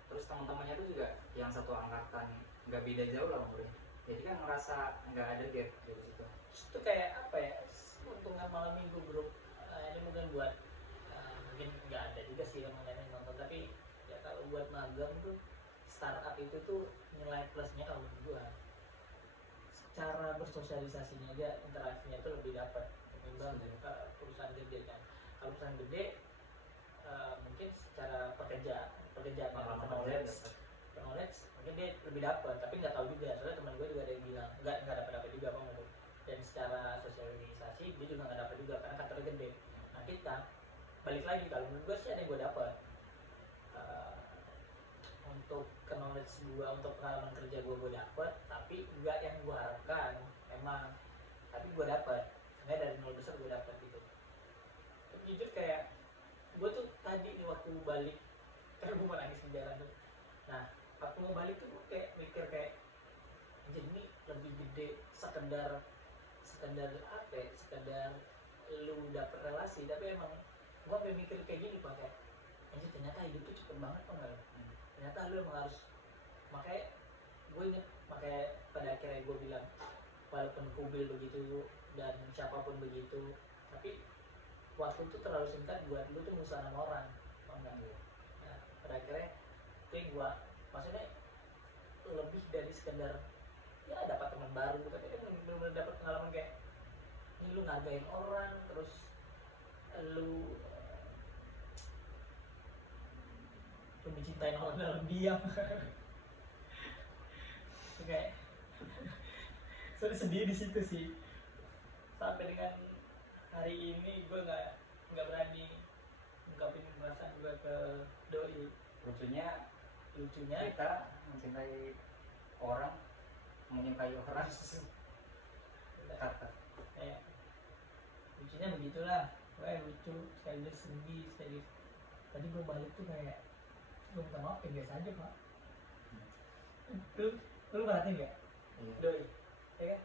Terus teman-temannya tuh juga yang satu angkatan, nggak beda jauh lah umurnya. Jadi kan ngerasa nggak ada gap dari situ. Terus itu kayak apa ya? Untungan malam minggu grup ini mungkin buat mungkin nggak ada juga sih yang lain nonton, tapi ya kalau buat magang tuh startup itu tuh nilai plusnya kalau menurut gua secara bersosialisasinya aja, interaksinya itu lebih dapat ketimbang perusahaan gede kan. Kalau perusahaan gede mungkin secara pekerjaan knowledge mungkin dia lebih dapat, tapi nggak tahu juga. Soalnya teman gue juga ada yang bilang nggak dapat juga bang, dan secara sosialisasi dia juga nggak dapat juga karena kantornya gede. Nah kita balik lagi, kalau menurut gue sih ada yang gue dapat untuk knowledge gue, untuk pengalaman kerja gue dapat, tapi nggak yang gue harapkan emang, tapi gue dapat karena dari nol besar gue dapat gitu. Tapi jujur kayak gue tuh tadi nih waktu balik, karena gue mau nangis di jalan tuh. Nah waktu mau balik tuh gue kayak mikir kayak anjir ini lebih gede sekedar apa ya, sekedar lu dapet relasi, tapi emang gue sampai mikir kayak gini pak, kayak anjir ternyata hidup tuh cepet banget kok nggak, ternyata lu emang harus, makanya gue inget, makanya pada akhirnya gue bilang walaupun kubil begitu dan siapapun begitu, tapi waktu itu terlalu singkat buat lu tuh musuhan sama orang, tau nggak? Nah, pada akhirnya kayak gue, maksudnya lebih dari sekedar ya dapat teman baru, tapi kan benar-benar dapat pengalaman kayak ini lu ngargain orang, terus lu mencintai orang dalam diam. Kayak sedih di situ sih. Sampai dengan hari ini gue nggak berani ungkapin perasaan gue ke doi. Lucunya kita mencintai orang, menyukai orang kata. Kayak lucunya begitulah. Gue lucu, sekaligus sedih, sekaligus. Tadi gue balik tuh kayak gue minta maaf ya biasa aja pak. Lu perhatiin gak? Iya. Doi, ya kan?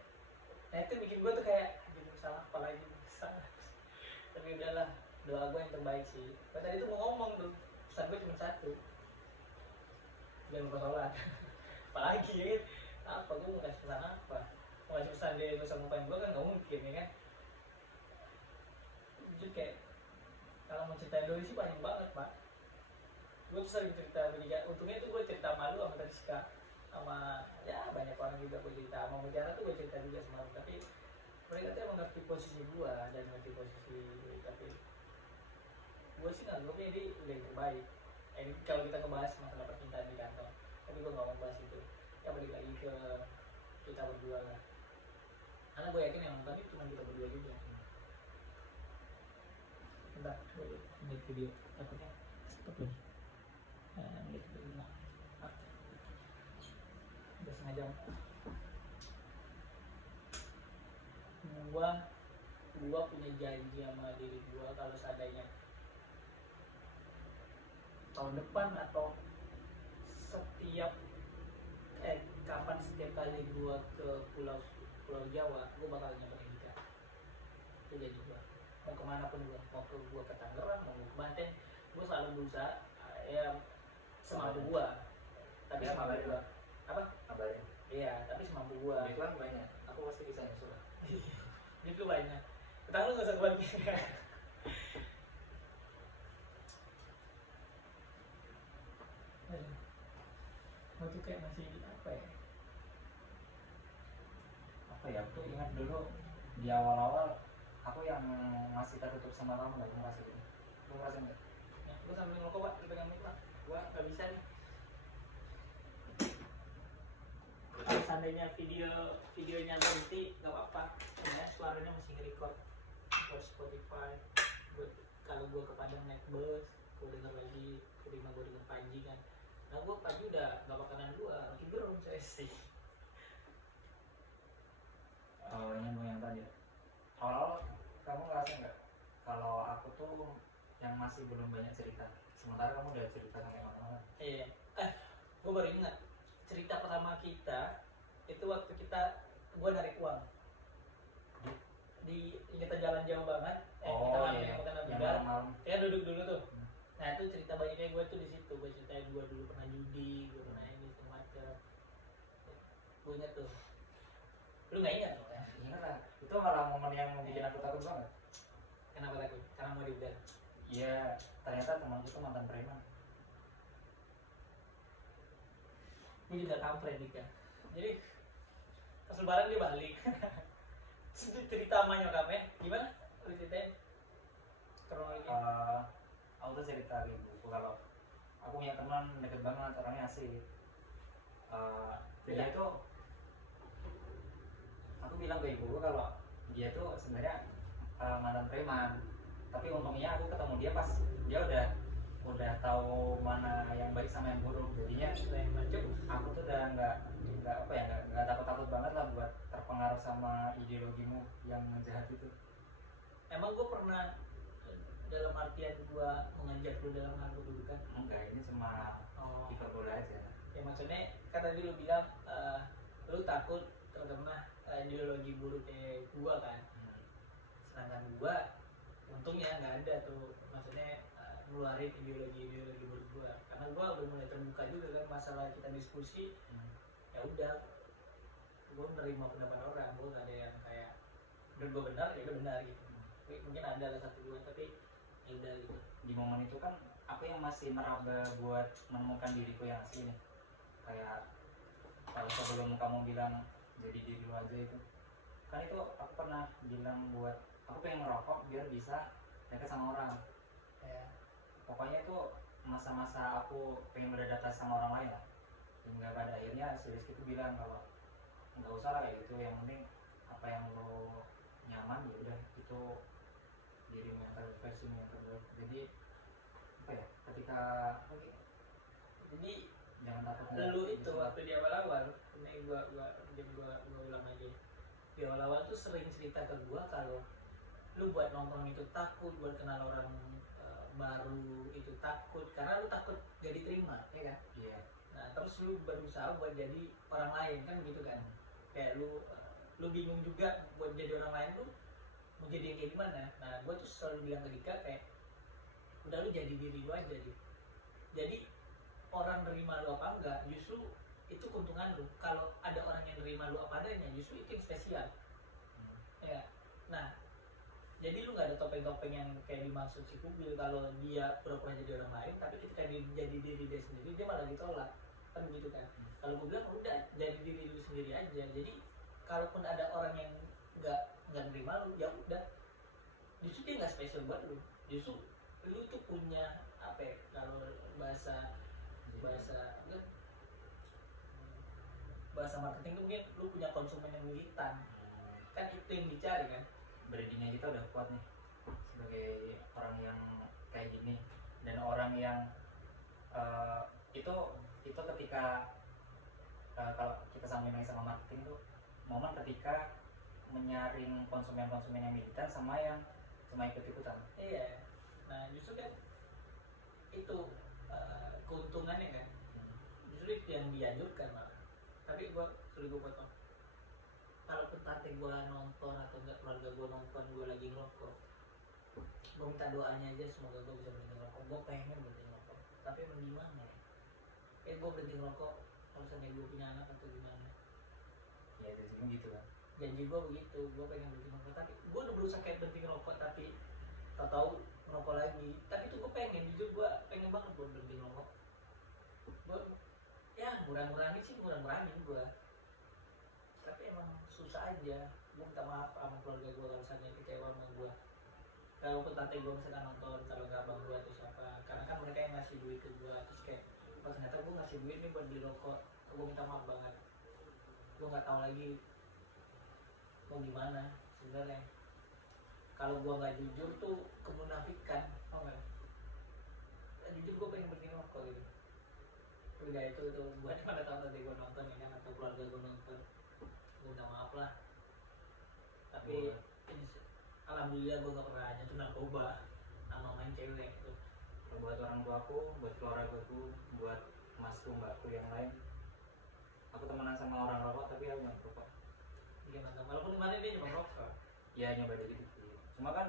Nah itu bikin gue tuh kayak jadi salah apa lagi, salah. Tapi udahlah, doa gue yang terbaik sih. Gue tadi tuh mau ngomong tuh, pesan gue cuma satu, jangan lupa sholat. Apalagi ya kan? Apa gue mau kasih pesan apa? Mau kasih pesan dia nusa ngupain gue kan gak mungkin ya kan? Jujur kayak kalau mau cerita doi sih banyak banget pak. Gue tuh sering cerita bertiga, untungnya tuh gue cerita malu sama Rizka, sama ya banyak orang juga gue cerita, sama Mutiara tuh gue cerita juga sama, tapi mereka tuh emang ngerti posisi gue dan ngerti posisi, tapi gue sih nganggapnya dia udah yang terbaik. Ini kalau kita ngebahas masalah percintaan di kantor, tapi gue gak mau bahas itu. Ya balik lagi ke kita berdua lah, karena gue yakin yang nonton itu cuma kita berdua juga. bentar ini video takutnya stop lagi. Gitu dulu. Udah setengah jam. Gua punya janji sama diri gua kalau seandainya tahun depan atau setiap setiap kali gua ke pulau Jawa gua bakal nyobain ikan. Itu janji gua. Mau kemana pun gua ke Tangerang, mau ke Banten, gua selalu berusaha ya semampu gua. Tapi Ya, semampu gua. Apa? Kabarnya. Iya, tapi semampu gua. Itu kan banyak. Aku pasti bisa nyusul. Itu banyak. Ketang lu gak usah kebalik. Gua tuh kayak masih apa ya? Apa ya? Aku ingat dulu di awal-awal aku yang masih tertutup sama kamu nggak ngerasa gitu. Lu ngerasa nggak? Ya, gua sambil ngerokok pak, dipegang mic pak. Gua gak bisa nih. Kalau seandainya videonya berhenti nggak apa-apa, ya suaranya masih nge-record buat Spotify. Kalau gue ke Padang naik bus, gue denger lagi, kelima gue denger Panji kan. Nah gue Panji udah nggak bakalan dua, tidur dong saya sih. Nyambung yang tadi. Awal-awal kamu ngerasa nggak kalau aku tuh yang masih belum banyak cerita, sementara kamu udah cerita sampai mana-mana. Iya. Gue baru ingat cerita pertama kita itu waktu gue narik uang di kita jalan jauh banget. Kita makan yang begal. malam. Kita duduk dulu tuh. Nah itu cerita banyaknya gue tuh di situ. Gue ceritain gue dulu pernah judi, gue pernah ini semacam. Gue ingat tuh. Lu nggak ingat dong ya? Ingat lah. Itu malah momen yang bikin aku takut banget. Kenapa takut? Karena mau diudah. Iya, ternyata temanku tuh mantan preman. Gue juga kampret nih kan. Jadi pas lebaran dia balik. Cerita sama nyokapnya gimana? Lu ceritain kronologinya. Aku tuh cerita ke ibuku kalau aku punya teman deket banget, orangnya asik. Dia tuh aku bilang ke ibuku kalau dia tuh sebenarnya mantan preman. Tapi untungnya aku ketemu dia pas dia udah tahu mana yang baik sama yang buruk. Jadinya aku tuh udah nggak takut banget lah buat terpengaruh sama ideologimu yang jahat itu. Emang gue pernah dalam artian gue mengajak lu dalam hal kedudukan? Enggak, ini cuma ikut bola aja. Ya maksudnya kan tadi lu bilang lu takut terkena ideologi buruknya gue kan. Sedangkan gue untungnya nggak ada tuh, maksudnya ngeluarin ideologi buruk gue, karena gue udah mulai terbuka juga kan masalah kita diskusi. Ya udah, gue menerima pendapat orang, gue gak ada yang kayak menurut gue benar ya udah benar gitu. Mungkin ada lah satu dua tapi ya udah gitu. Di momen itu kan aku yang masih meraba buat menemukan diriku yang asli nih. Kayak kalau sebelum kamu bilang jadi diri lu aja itu kan, itu aku pernah bilang buat aku pengen ngerokok biar bisa dekat sama orang Ya. Pokoknya itu masa-masa aku pengen beradaptasi sama orang lain lah, hingga pada akhirnya si Rizky itu bilang kalau nggak usah lah kayak gitu, yang penting apa yang lo nyaman ya udah, itu dirimu yang terbaik, yang terbaik. Jadi apa ya, ketika Jadi jangan takut lu itu waktu di awal-awal, ini gua ulang aja. Di awal-awal tuh sering cerita ke gua kalau lu buat nongkrong itu takut, buat kenal orang baru itu takut, karena lu takut gak diterima, ya kan? Iya. Nah terus lu berusaha buat jadi orang lain kan begitu kan? Kayak lu bingung juga buat jadi orang lain tuh mau jadi yang kayak gimana. Nah gua tuh selalu bilang ke Dika kayak udah lu jadi diri lu aja gitu. Jadi orang nerima lu apa enggak justru itu keuntungan lu. Kalau ada orang yang nerima lu apa adanya justru itu yang spesial. Ya. Nah jadi lu nggak ada topeng-topeng yang kayak dimaksud si Kubil, kalau dia pura-pura jadi orang lain tapi ketika dia jadi diri dia sendiri dia malah ditolak kan begitu kan. Kalau gue bilang udah jadi diri lu sendiri aja, jadi kalaupun ada orang yang nggak nerima lu ya udah, justru dia nggak spesial buat lu, justru lu tuh punya apa ya, kalau bahasa marketing tuh mungkin lu punya konsumen yang militan kan, itu yang dicari kan. Brandingnya kita udah kuat nih sebagai orang yang kayak gini, dan orang yang itu ketika kalau kita sambungin lagi sama marketing tuh, momen ketika menyaring konsumen-konsumen yang militan sama yang cuma ikut-ikutan. Iya. Nah justru kan itu keuntungannya kan, justru itu yang dianjurkan malah. Tapi gue potong, kalaupun tante gue nonton atau enggak keluarga gue nonton gue lagi ngerokok, gue minta doanya aja semoga gue bisa berhenti ngerokok. Gue pengen berhenti ngerokok, tapi emang gimana ya, kayak gue berhenti ngerokok kalau sampai gue punya anak atau gimana. Ya dari sini gitu kan, Janji gue begitu, gue pengen berhenti ngerokok, tapi gue udah berusaha kayak berhenti ngerokok, tapi tahu ngerokok lagi. Tapi tuh gue pengen, jujur gue pengen banget buat berhenti ngerokok. Gue ya murah-murahin sih, murah-murahin gue, tapi emang susah aja. Gue minta maaf sama keluarga gue kalau misalnya kecewa sama gue. Kalaupun tante gue misalkan nonton, kalau nggak abang gue atau siapa, karena kan mereka yang ngasih duit ke gue, terus kayak oh ternyata gue ngasih duit nih buat beli rokok, gue minta maaf banget. Gue nggak tahu lagi mau gimana sebenarnya. Kalau gue nggak jujur tuh kemunafikan, tau nggak? Nah, jujur gue pengen berhenti rokok gitu. Udah itu buat pada tahu tadi gue nonton ya kan, atau keluarga gue nonton, gue minta maaf lah. Tapi ini alhamdulillah gue gak pernah nyentuh narkoba sama main cewek gitu. buat orang tuaku, buat keluargaku, buat masku mbakku yang lain, aku temenan sama orang rokok tapi aku nggak rokok. Iya mantap, walaupun kemarin dia cuma rokok. Ya nyoba dari gitu, cuma kan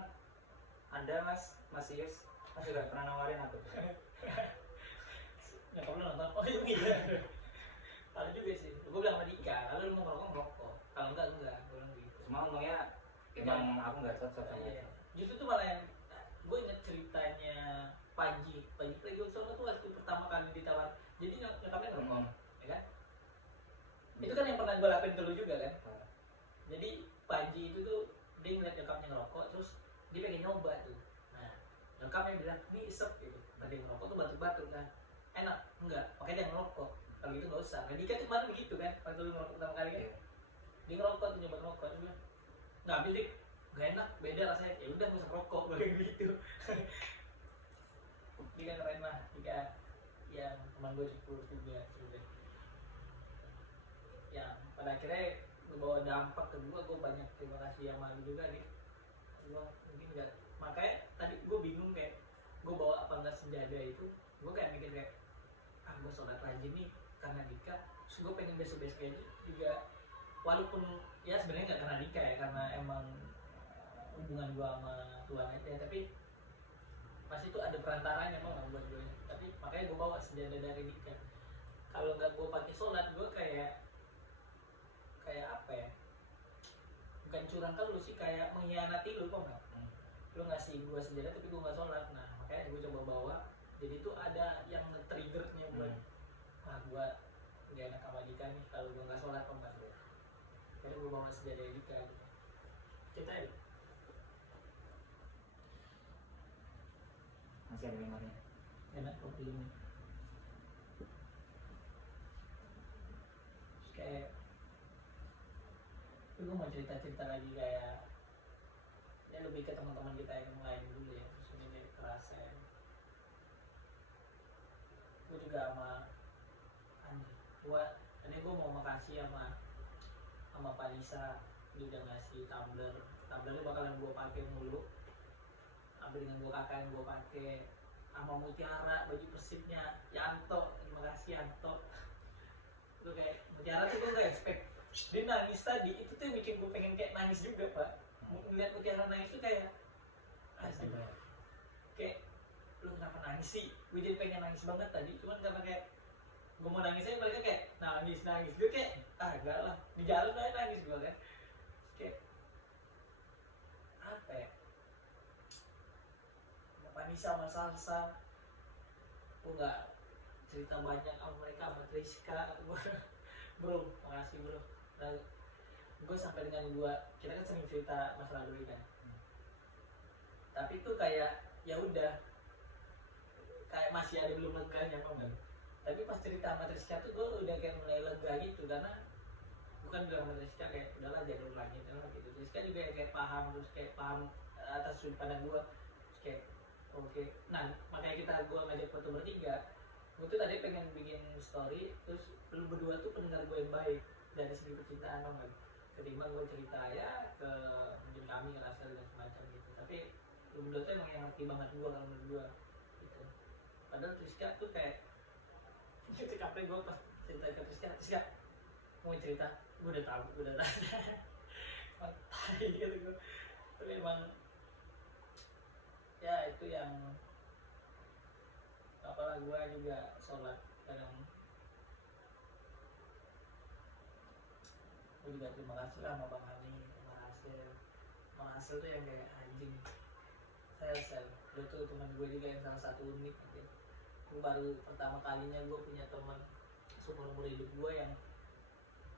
ada mas Yus, mas juga pernah nawarin aku tuh. Nyokap lu nonton, oh iya. Ada juga sih, gue bilang sama Dika, kalau lu mau ngerokok, kalau enggak, gue bilang gitu. Cuma untungnya emang aku nggak cocok sama Iya. itu. Justru tuh malah yang, gue inget ceritanya Panji Pragiwaksono tuh waktu pertama kali ditawar, jadi nyokapnya ngerokok, ya kan? Itu kan yang pernah gue lakuin ke lu juga kan? Jadi Panji itu tuh dia ngeliat nyokapnya ngerokok, terus dia pengen nyoba tuh. Nah, nyokapnya bilang, ini isep gitu. Tadi ngerokok tuh batuk-batuk kan, enak? Enggak, makanya dia ngerokok. Kalau gitu nggak usah. Nah, Dika tuh kemarin begitu kan, waktu lu ngerokok pertama kali kan? Dia ngerokok tuh, nyoba ngerokok, dia bilang, nggak habis dik, nggak enak, beda rasanya. Ya udah nggak usah rokok, gue gitu. Dia keren lah, Dika yang teman gue cukup juga sudah. Ya pada akhirnya membawa dampak ke gue banyak terima kasih sama lu juga nih. Gue mungkin nggak, makanya tadi gue bingung kayak gue bawa apa enggak senjata itu. Gue kayak mikir kayak gue sholat rajin nih karena Dika, terus gue pengen besok-besok aja juga, walaupun ya sebenarnya nggak karena Dika ya, karena emang hubungan gue sama Tuhan aja, tapi masih itu ada perantaranya mau nggak buat gue. Tapi makanya gue bawa senjata dari Dika. Kalau nggak gue pakai sholat, gue kayak apa ya, bukan curang ke lu sih, kayak mengkhianati lu kok nggak. Lu ngasih gue senjata tapi gue nggak sholat. Nah makanya gue coba bawa, jadi itu ada yang nge-triggernya buat gue nggak enak sama Dika nih kalau gue nggak sholat kok nggak. Jadi gue bawa senjata Dika gitu. Ceritain Masih ada memorinya. enak kok ini. Terus kayak gue mau cerita lagi kayak ya lebih ke teman-teman kita yang lain dulu ya, terus ini jadi kerasa ya. Gue juga sama tadi gue mau makasih sama Pak Nisa, dia udah ngasih tumblernya bakalan gue pakai mulu, sampai dengan gue kakak yang gue pakai, sama Mutiara baju persibnya Yanto, terima kasih Yanto. Itu kayak Mutiara tuh gue gak expect dia nangis tadi, itu tuh yang bikin gue pengen kayak nangis juga Pak. Ngeliat Mutiara nangis tuh kayak asli, kayak lu kenapa nangis sih? Gue jadi pengen nangis banget tadi, cuman karena kayak gue mau nangis aja mereka kayak nangis, gue kayak enggak lah, di jalan aja nangis gue kan. Kayak apa ya, Vanessa sama Salsa, gue nggak cerita banyak sama mereka, sama Triska. Bro, makasih bro. Nah, gue sampai dengan kita kan sering cerita masa lalu ini kan, tapi itu kayak ya udah kayak masih ada belum leganya kan. Tapi pas cerita sama Triska tuh gue udah kayak mulai lega gitu, karena bukan bilang sama Triska kayak udahlah jangan ulangin gitu. Triska juga kayak paham, terus kayak paham atas sudut pandang gue. kayak oke. Nah makanya gue ngajak foto bertiga, gue tuh tadi pengen bikin story terus lu berdua tuh pendengar gue yang baik dari segi percintaan dong kan, ketimbang gue cerita ya ke mungkin kami ngerasa dan semacam gitu, tapi lu berdua tuh emang yang ngerti banget gue kalau menurut gue gitu. Padahal Triska tuh kayak capek gue pas cerita ke Triska mau cerita, gue udah tahu tai gitu gue. Tapi emang ya itu yang apalah, gue juga sholat kadang gue juga terima kasih lah sama Bang Hani, sama Hasil tuh yang kayak anjing sel lu tuh teman gue juga yang salah satu unik gitu. Gue baru pertama kalinya gue punya teman seumur umur hidup gue yang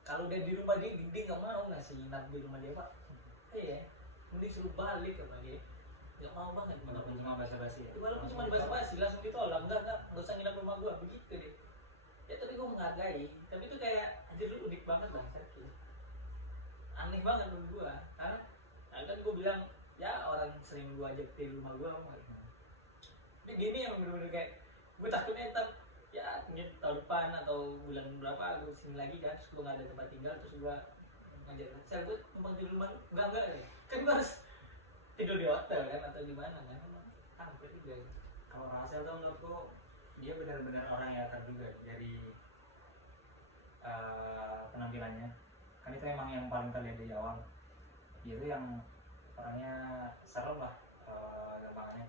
kalau udah di rumah dia nggak mau ngasih nginap di rumah dia pak. Iya, mending suruh balik sama dia, nggak mau banget. Walaupun cuma basa-basi ya. Walaupun cuma basa-basi langsung ditolak, enggak usah nginap rumah gue begitu deh. Ya tapi gue menghargai, tapi itu kayak anjir lu unik banget bang Serki. Aneh banget menurut gue, karena kan gue bilang ya orang sering gue ajak di rumah gue, ini gini yang bener-bener kayak gue takutnya ntar ya mungkin tahun depan atau bulan berapa gue sini lagi kan, terus gue nggak ada tempat tinggal, terus gue ngajak saya gue numpang di rumah, enggak ya kan gue harus tidur di hotel kan atau di mana kan, hampir juga. Kalau Rasel tuh menurutku dia benar-benar orang yang terduga dari penampilannya, kan itu emang yang paling terlihat dari awal. Dia tuh yang orangnya serem lah gampangannya.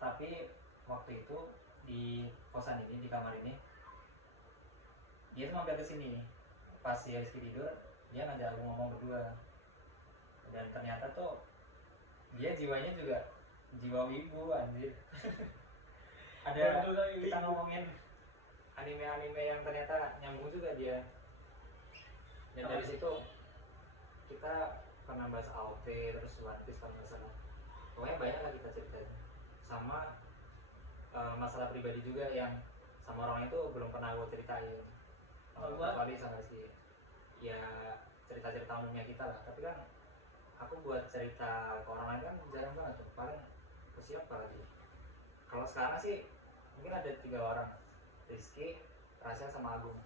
Tapi waktu itu di kosan ini, di kamar ini, dia tuh mampir ke sini. Pas si Rizky tidur, dia ngajak aku ngomong berdua. Dan ternyata tuh dia jiwanya juga jiwa wibu anjir. Ada kita ngomongin anime-anime yang ternyata nyambung juga dia. Dan dari situ kita pernah bahas AOT, terus One Piece kalau nggak salah. Pokoknya banyak lah kita ceritain. Sama masalah pribadi juga yang sama orang itu belum pernah gue ceritain. Kecuali sama si ya cerita-cerita umumnya kita lah. Tapi kan aku buat cerita ke orang lain kan jarang banget tuh. Paling ke siapa lagi? Kalau sekarang sih mungkin ada 3 orang, Rizky, Rasya sama Agung.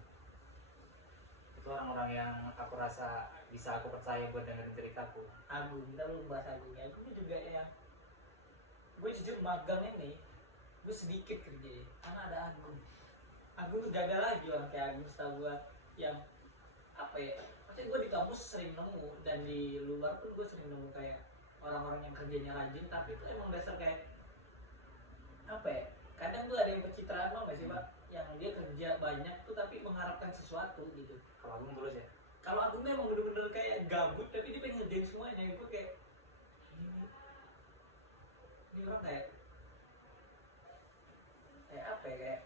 Itu orang-orang yang aku rasa bisa aku percaya buat dengerin ceritaku. Agung, kita belum bahas Agung ya. Agung juga ya, gue jujur magang ini gue sedikit kerja karena ada Agung tuh gagal lagi orang kayak Agung, setahu gue yang apa ya, maksudnya gue di kampus sering nemu dan di luar pun gue sering nemu kayak orang-orang yang kerjanya rajin tapi itu emang dasar kayak apa ya, kadang tuh ada yang pencitraan lo nggak sih pak, yang dia kerja banyak tuh tapi mengharapkan sesuatu gitu. Kalau Agung tulus ya? Kalau Agung memang bener-bener kayak gabut tapi dia pengen ngerjain semuanya. Gue kayak ini orang kayak apa ya, kayak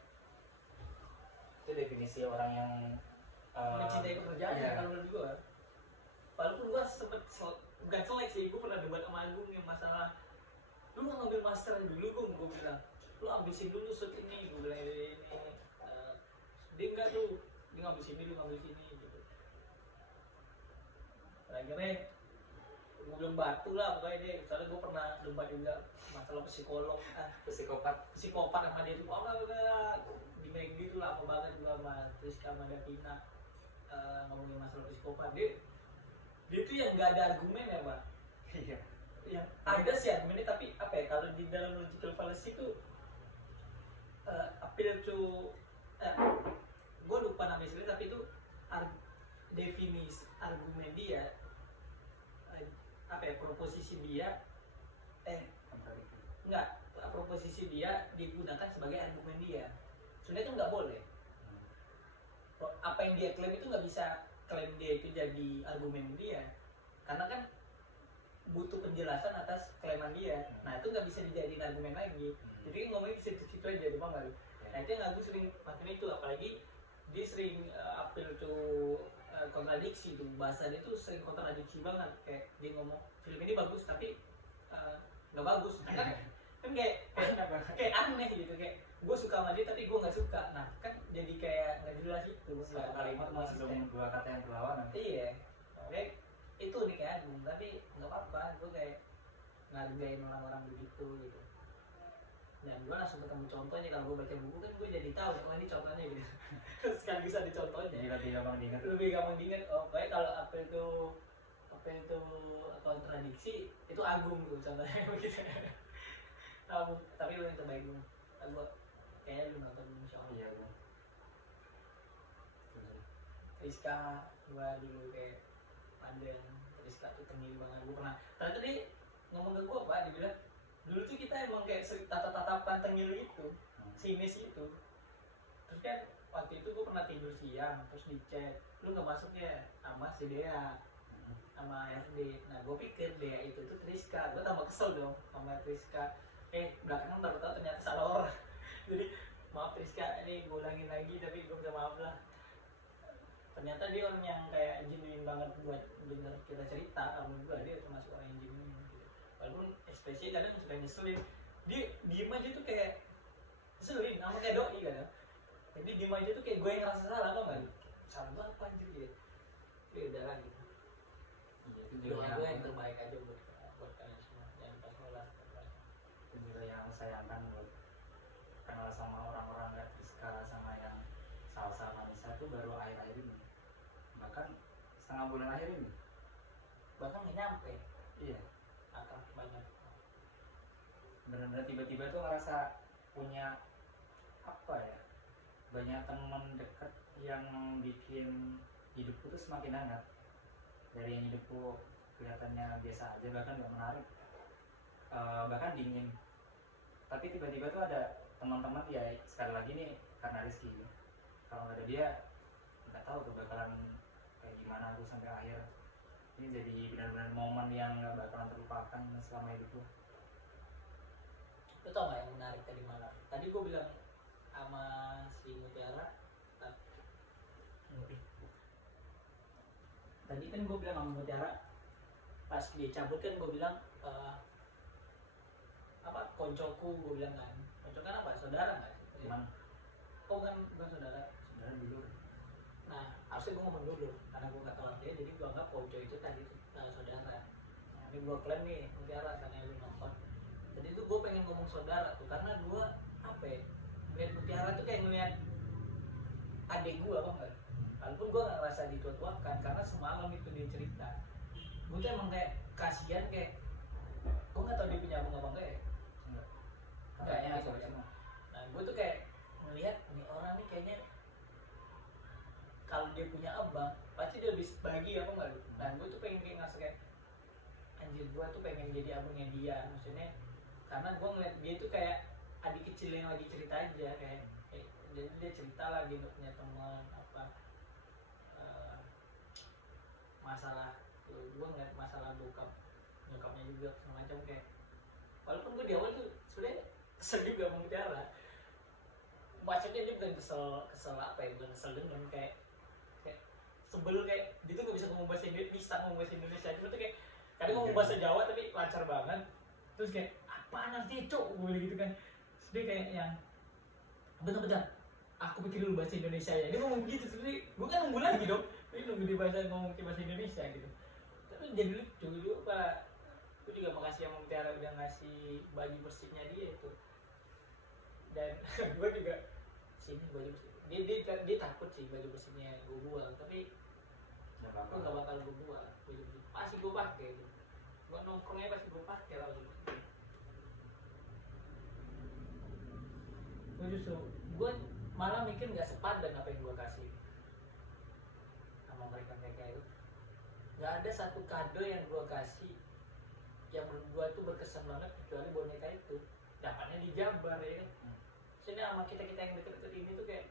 itu definisi orang yang mencintai pekerjaan iya. kalau menurut gue. Walaupun gue sempet bukan selek sih, gue pernah debat sama Agung yang masalah lu nggak ngambil master dulu, gue bilang lu ambisin dulu shoot ini, gue bilang ini dia enggak tuh, dia ngambil sini, lu ngambil sini gitu. Akhirnya gue bilang batu lah pokoknya dia, soalnya gue pernah debat juga masalah psikopat sama dia tuh, di McD tuh lama banget juga sama Triska sama Davina ngomongin masalah psikopat. Dia tuh yang nggak ada argumen ya pak. Iya. Yang ada sih argumennya tapi apa ya, kalau di dalam logical fallacy itu appeal to gue lupa namanya sendiri, tapi itu definisi argumen dia apa ya, proposisi dia enggak, proposisi dia digunakan sebagai argumen dia. Sebenarnya itu nggak boleh. Apa yang dia klaim itu nggak bisa klaim dia itu jadi argumen dia, karena kan butuh penjelasan atas klaiman dia. Nah itu nggak bisa dijadiin argumen lagi. Jadi ngomongnya di situ-situ aja, cuma nggak. Nah itu yang aku sering makin itu, apalagi dia sering appeal to kontradiksi tuh, bahasa dia tuh sering kontradiksi banget. Kayak dia ngomong film ini bagus tapi nggak bagus. Kan kayak aneh gitu, kayak gue suka sama dia tapi gue nggak suka. Nah kan jadi kayak nggak jelas itu. Satu kalimat mengandung 2 kata yang berlawanan. Iya, oke. Itu nih kayak Agung, tapi nggak apa-apa, gue kayak ngargain orang-orang begitu gitu. dan gue langsung ketemu contohnya. Kalau gue baca buku kan gue jadi tahu oh ini contohnya gitu. Sekali bisa dicontohnya Jadi lebih gampang diingat. lebih gampang diingat. Oh kayak kalau apa itu kontradiksi itu Agung tuh contohnya begitu. Tapi lu yang terbaik gue kayaknya lu nonton Insya Allah. Iya bang. Rizka gue dulu kayak pandang Rizka tuh tengil banget. Gue pernah ternyata dia ngomong ke gue apa, dia bilang dulu tuh kita emang kayak tatap-tatapan tengil gitu, sinis itu. Terus kan waktu itu gue pernah tidur siang terus di chat lu nggak masuk ya sama si Dea sama RD. Nah gue pikir Dea itu tuh Rizka, gue tambah kesel dong sama Rizka. Belakangan baru tahu ternyata salah orang. Jadi maaf Rizka, ini gue ulangin lagi tapi gue minta maaf lah. Ternyata dia orang yang kayak genuine banget buat denger kita cerita. Menurut gue dia termasuk orang yang genuine gitu. Walaupun ekspresi kadang suka nyeselin, dia diem aja tuh kayak nyeselin sama kayak doi kadang. Jadi diem aja tuh kayak gue yang ngerasa salah tau gak? Salah gue apa anjir gitu. Ya udah lah gitu. Iya itu Doa juga gue yang terbaik aja buat kalian semua. Jangan pas nolak. itu juga yang sayangkan buat kenal sama orang-orang kayak Rizka sama yang Salsa Manisa itu baru akhir-akhir ini, bahkan setengah bulan akhir ini. Bahkan nggak nyampe Iya, akrab banyak. benar-benar tiba-tiba tuh ngerasa punya apa ya, banyak teman dekat yang bikin hidupku tuh semakin hangat. Dari yang hidupku kelihatannya biasa aja, bahkan gak menarik, bahkan dingin, tapi tiba-tiba tuh ada teman-teman ya. Sekali lagi nih karena Rizky, kalau nggak ada dia nggak tahu tuh bakalan kayak gimana aku sampai akhir. Ini jadi benar-benar momen yang nggak bakalan terlupakan selama hidupku. Lo tau gak yang menarik tadi malam? Tadi gue bilang sama si Mutiara. Tadi kan gue bilang sama Mutiara, pas dia cabut kan gue bilang apa koncoku, gue bilang kan. Konco kan apa? Saudara gak sih? Cuman Oh kan bukan saudara. sebenarnya dulu Nah harusnya gue ngomong dulu karena gue gak tahu artinya, jadi gue anggap konco itu tadi saudara. Nah ini gue klaim nih Mutiara karena lu nonton. Jadi tuh gue pengen ngomong saudara tuh karena gue apa ya, ngeliat Mutiara tuh kayak ngeliat adik gue apa enggak. Walaupun gue gak ngerasa dituat-tuatkan karena semalam itu dia cerita, gue tuh emang kayak kasihan, kayak gue gak tau dia punya abang apa enggak ya. enggak, Kayaknya katanya gitu soalnya ya. semua. Nah gue tuh kayak ngeliat nih orang nih kayaknya kalau dia punya abang pasti dia bisa bagi apa enggak. Nah gue tuh pengen kayak ngerasa kayak anjir, gue tuh pengen jadi abangnya dia, maksudnya karena gue ngeliat dia tuh kayak adik kecil yang lagi cerita aja, kayak jadi dia cerita lagi punya teman apa masalah tuh. Gue ngeliat masalah nyokapnya juga semacam kayak, walaupun gue di awal tuh sebenarnya kesel juga sama Mutiara. Maksudnya dia bukan kesel apa ya, bukan kesel dengan kayak sebel, kayak dia tuh gak bisa ngomong bahasa Indonesia, bisa ngomong bahasa Indonesia, cuma tuh kayak kadang ngomong bahasa Jawa tapi lancar banget. Terus kayak apaan artinya cok, gue gitu kan. Terus dia kayak yang bentar aku pikir dulu bahasa Indonesia ya, dia ngomong gitu. Terus gue kan nunggu lagi dong, ini nunggu dia ngomong bahasa Indonesia gitu. Tapi jadi lucu dulu pak. Gue juga makasih sama Mutiara udah ngasih baju bersihnya dia itu. Dan gue juga sini baju bersih, dia takut sih baju bersihnya gue buang, tapi Nggak gue apa-apa. gak bakal gue buang baju bersih, pasti gue pakai itu. Gue nongkrongnya pasti gue pakai lah baju bersih. Gue justru gue malah mikir nggak sepadan apa yang gue kasih sama mereka itu. Nggak ada satu kado yang gue kasih yang menurut gue tuh berkesan banget kecuali boneka itu. Dapatnya di Jabar ya kan. Maksudnya sama kita yang deket-deket ini tuh kayak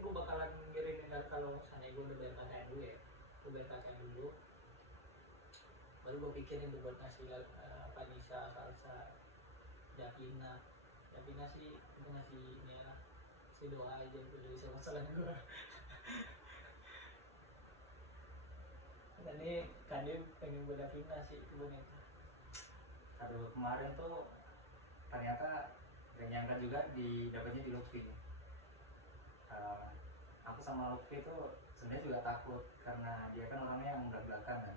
gue bakalan ngirimin, kalau misalnya gue udah bayar KKN dulu ya, gue bayar KKN dulu, baru gue pikirin tuh buat ngasih apa Nisa, Salsa, Davina sih gue ngasih ini ya, si doa aja udah bisa masalah gue. Tadi Kadem pengen buat Davina sih boneka. Kado kemarin tuh ternyata gak nyangka juga dapatnya di Lutfi. Aku sama Lutfi tuh sebenarnya juga takut karena dia kan orangnya yang belak-belakan kan.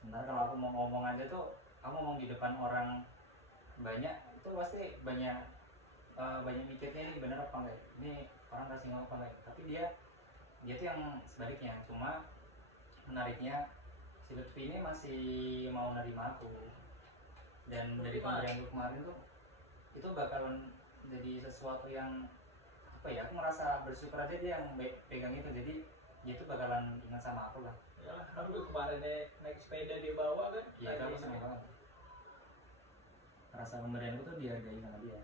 Sebenarnya kalau aku mau ngomong aja tuh, aku ngomong di depan orang banyak itu pasti banyak mikirnya ini benar apa enggak, ini orang kasih ngomong apa enggak, tapi dia tuh yang sebaliknya. Cuma menariknya si Lutfi ini masih mau nerima aku, dan dari pemberian gue kemarin tuh itu bakalan jadi sesuatu yang apa ya, aku merasa bersyukur aja dia yang pegang itu, jadi dia tuh bakalan ingat sama aku lah. Ya lah, kan gue kemarin naik sepeda dia bawa kan. Iya, kamu seneng banget. Rasa pemberian gue tuh dihargai sama dia.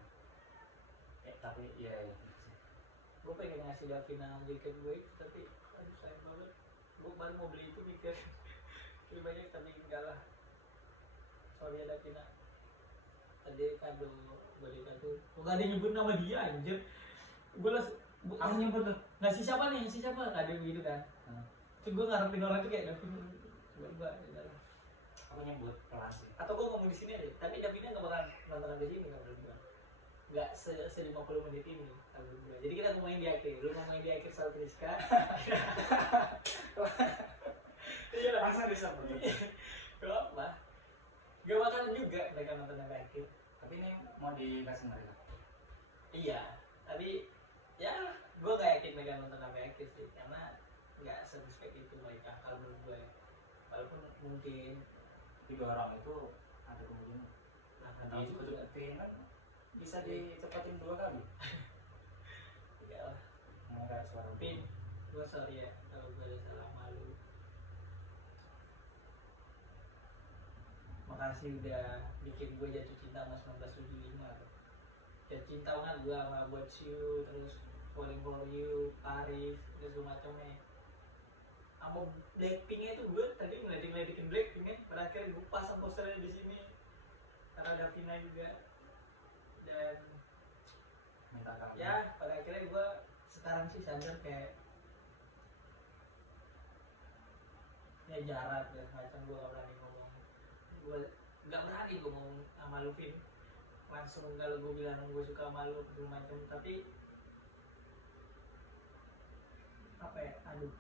Tapi ya gitu sih. Gue pengen ngasih Davina jaket gue itu, tapi aduh sayang banget. Gue baru mau beli itu mikir banyak, tapi enggak lah. Sorry ya Davina. Tadi kado, gue kado. Gue gak ada nyebut nama dia anjir. Gue langsung, Aku nyebut tuh. ngasih siapa nih? Ngasih siapa? Ada gitu kan. Terus gue ngarepin orang itu kayak Davina. Gue Aku nyebut pelan sih. atau gue ngomong di sini aja. Tapi Davina nggak bakal nonton di sini kalau gue. Nggak se 50 menit ini kalau gue. Jadi kita ngomongin di akhir. Lu ngomongin di akhir soal Priska. Iya lah. Masa bisa begitu? Gak apa. Gak bakalan juga mereka nonton sampai akhir. Tapi ini mau dikasih mereka. Iya. Tapi ya gue gak yakin mereka nonton sampai akhir sih, karena nggak se-respect itu mereka kalau menurut gue. Walaupun mungkin Tapi 2 orang itu ada kemungkinan. nah, Di cepet-cepetin kan bisa dicepetin 2 kali. ya lah. Mereka suara Pin, gue sorry ya kalau gue ada salah malu. Makasih udah bikin gue jatuh cinta sama 1975. Jatuh cinta banget gue sama About You, terus Falling For You, Paris, terus macamnya. Sama Blackpinknya itu gue tadi ngeliatin Blackpink kan, pada akhirnya gue pasang posternya di sini karena Davina juga. Dan minta kali. ya pada akhirnya gue sekarang sih sadar kayak ya jarak dan macam gue gak berani ngomong, gue gak berani gue ngomong sama Luvin langsung kalau gue bilang gue suka sama lu macam. Tapi apa ya, aduh,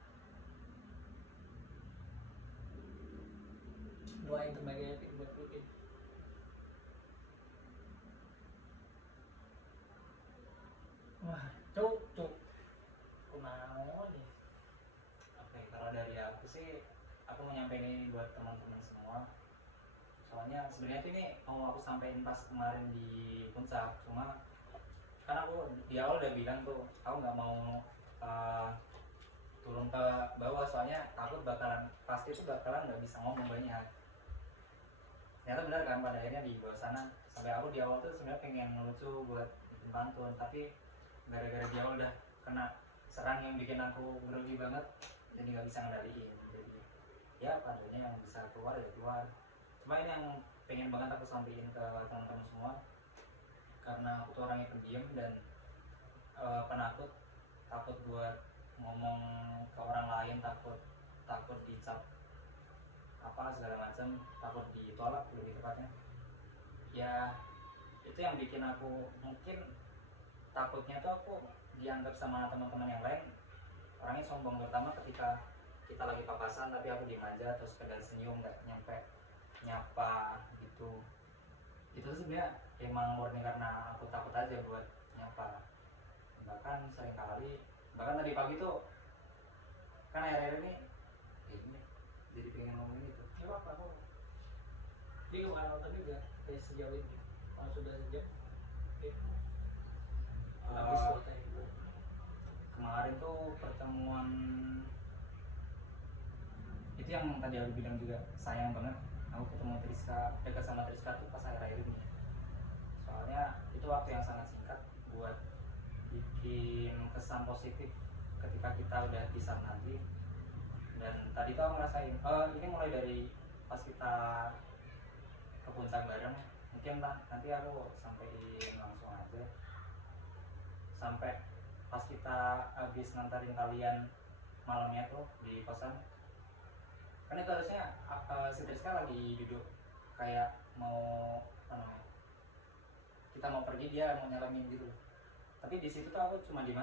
doain terbaik ya Pin buat Luvin. Wah, cuk kunaon nih. Oke, kalau dari aku sih, aku mau nyampein ini buat teman-teman semua. Soalnya sebenarnya tuh ini mau aku sampein pas kemarin di puncak, cuma kan aku di awal udah bilang tuh aku nggak mau turun ke bawah, soalnya takut pasti itu bakalan nggak bisa ngomong banyak. Ternyata benar kan, pada akhirnya di bawah sana sampai aku di awal tuh sebenarnya pengen ngelucu buat bikin pantun, tapi gara-gara dia udah kena serang yang bikin aku grogi banget, jadi nggak bisa ngendaliin. Jadi ya padanya yang bisa keluar ya keluar. Cuma ini yang pengen banget aku sampaikan ke teman-teman semua, karena aku tuh orangnya pendiam dan penakut, takut buat ngomong ke orang lain, takut dicap apa segala macam, takut ditolak lebih tepatnya. Ya itu yang bikin aku mungkin takutnya tuh aku dianggap sama teman-teman yang lain orangnya sombong, terutama ketika kita lagi papasan tapi aku diem aja terus sekedar senyum, nggak nyampe nyapa gitu. Itu sebenarnya emang murni karena aku takut aja buat nyapa. Bahkan tadi pagi tuh kan akhir-akhir ini jadi pengen ngomong gitu. Gak apa-apa kok. Dia kemarin nonton juga kayak sejauh ini. Kalau sudah sejam, oke. Habis kota itu. Kemarin tuh pertemuan itu yang tadi aku bilang juga, sayang banget aku ketemu Triska, dekat sama Triska tuh pas akhir-akhir ini. Soalnya itu waktu yang sangat singkat buat bikin kesan positif ketika kita udah pisah nanti. Dan tadi tuh aku ngerasain, ini mulai dari pas kita ke puncak bareng, mungkin nanti aku sampein langsung aja sampai pas kita habis ngantarin kalian malamnya tuh di kosan. Kan itu harusnya si Triska lagi duduk kayak mau apa namanya, kita mau pergi, dia mau nyalamin gitu, tapi di situ tuh aku cuma di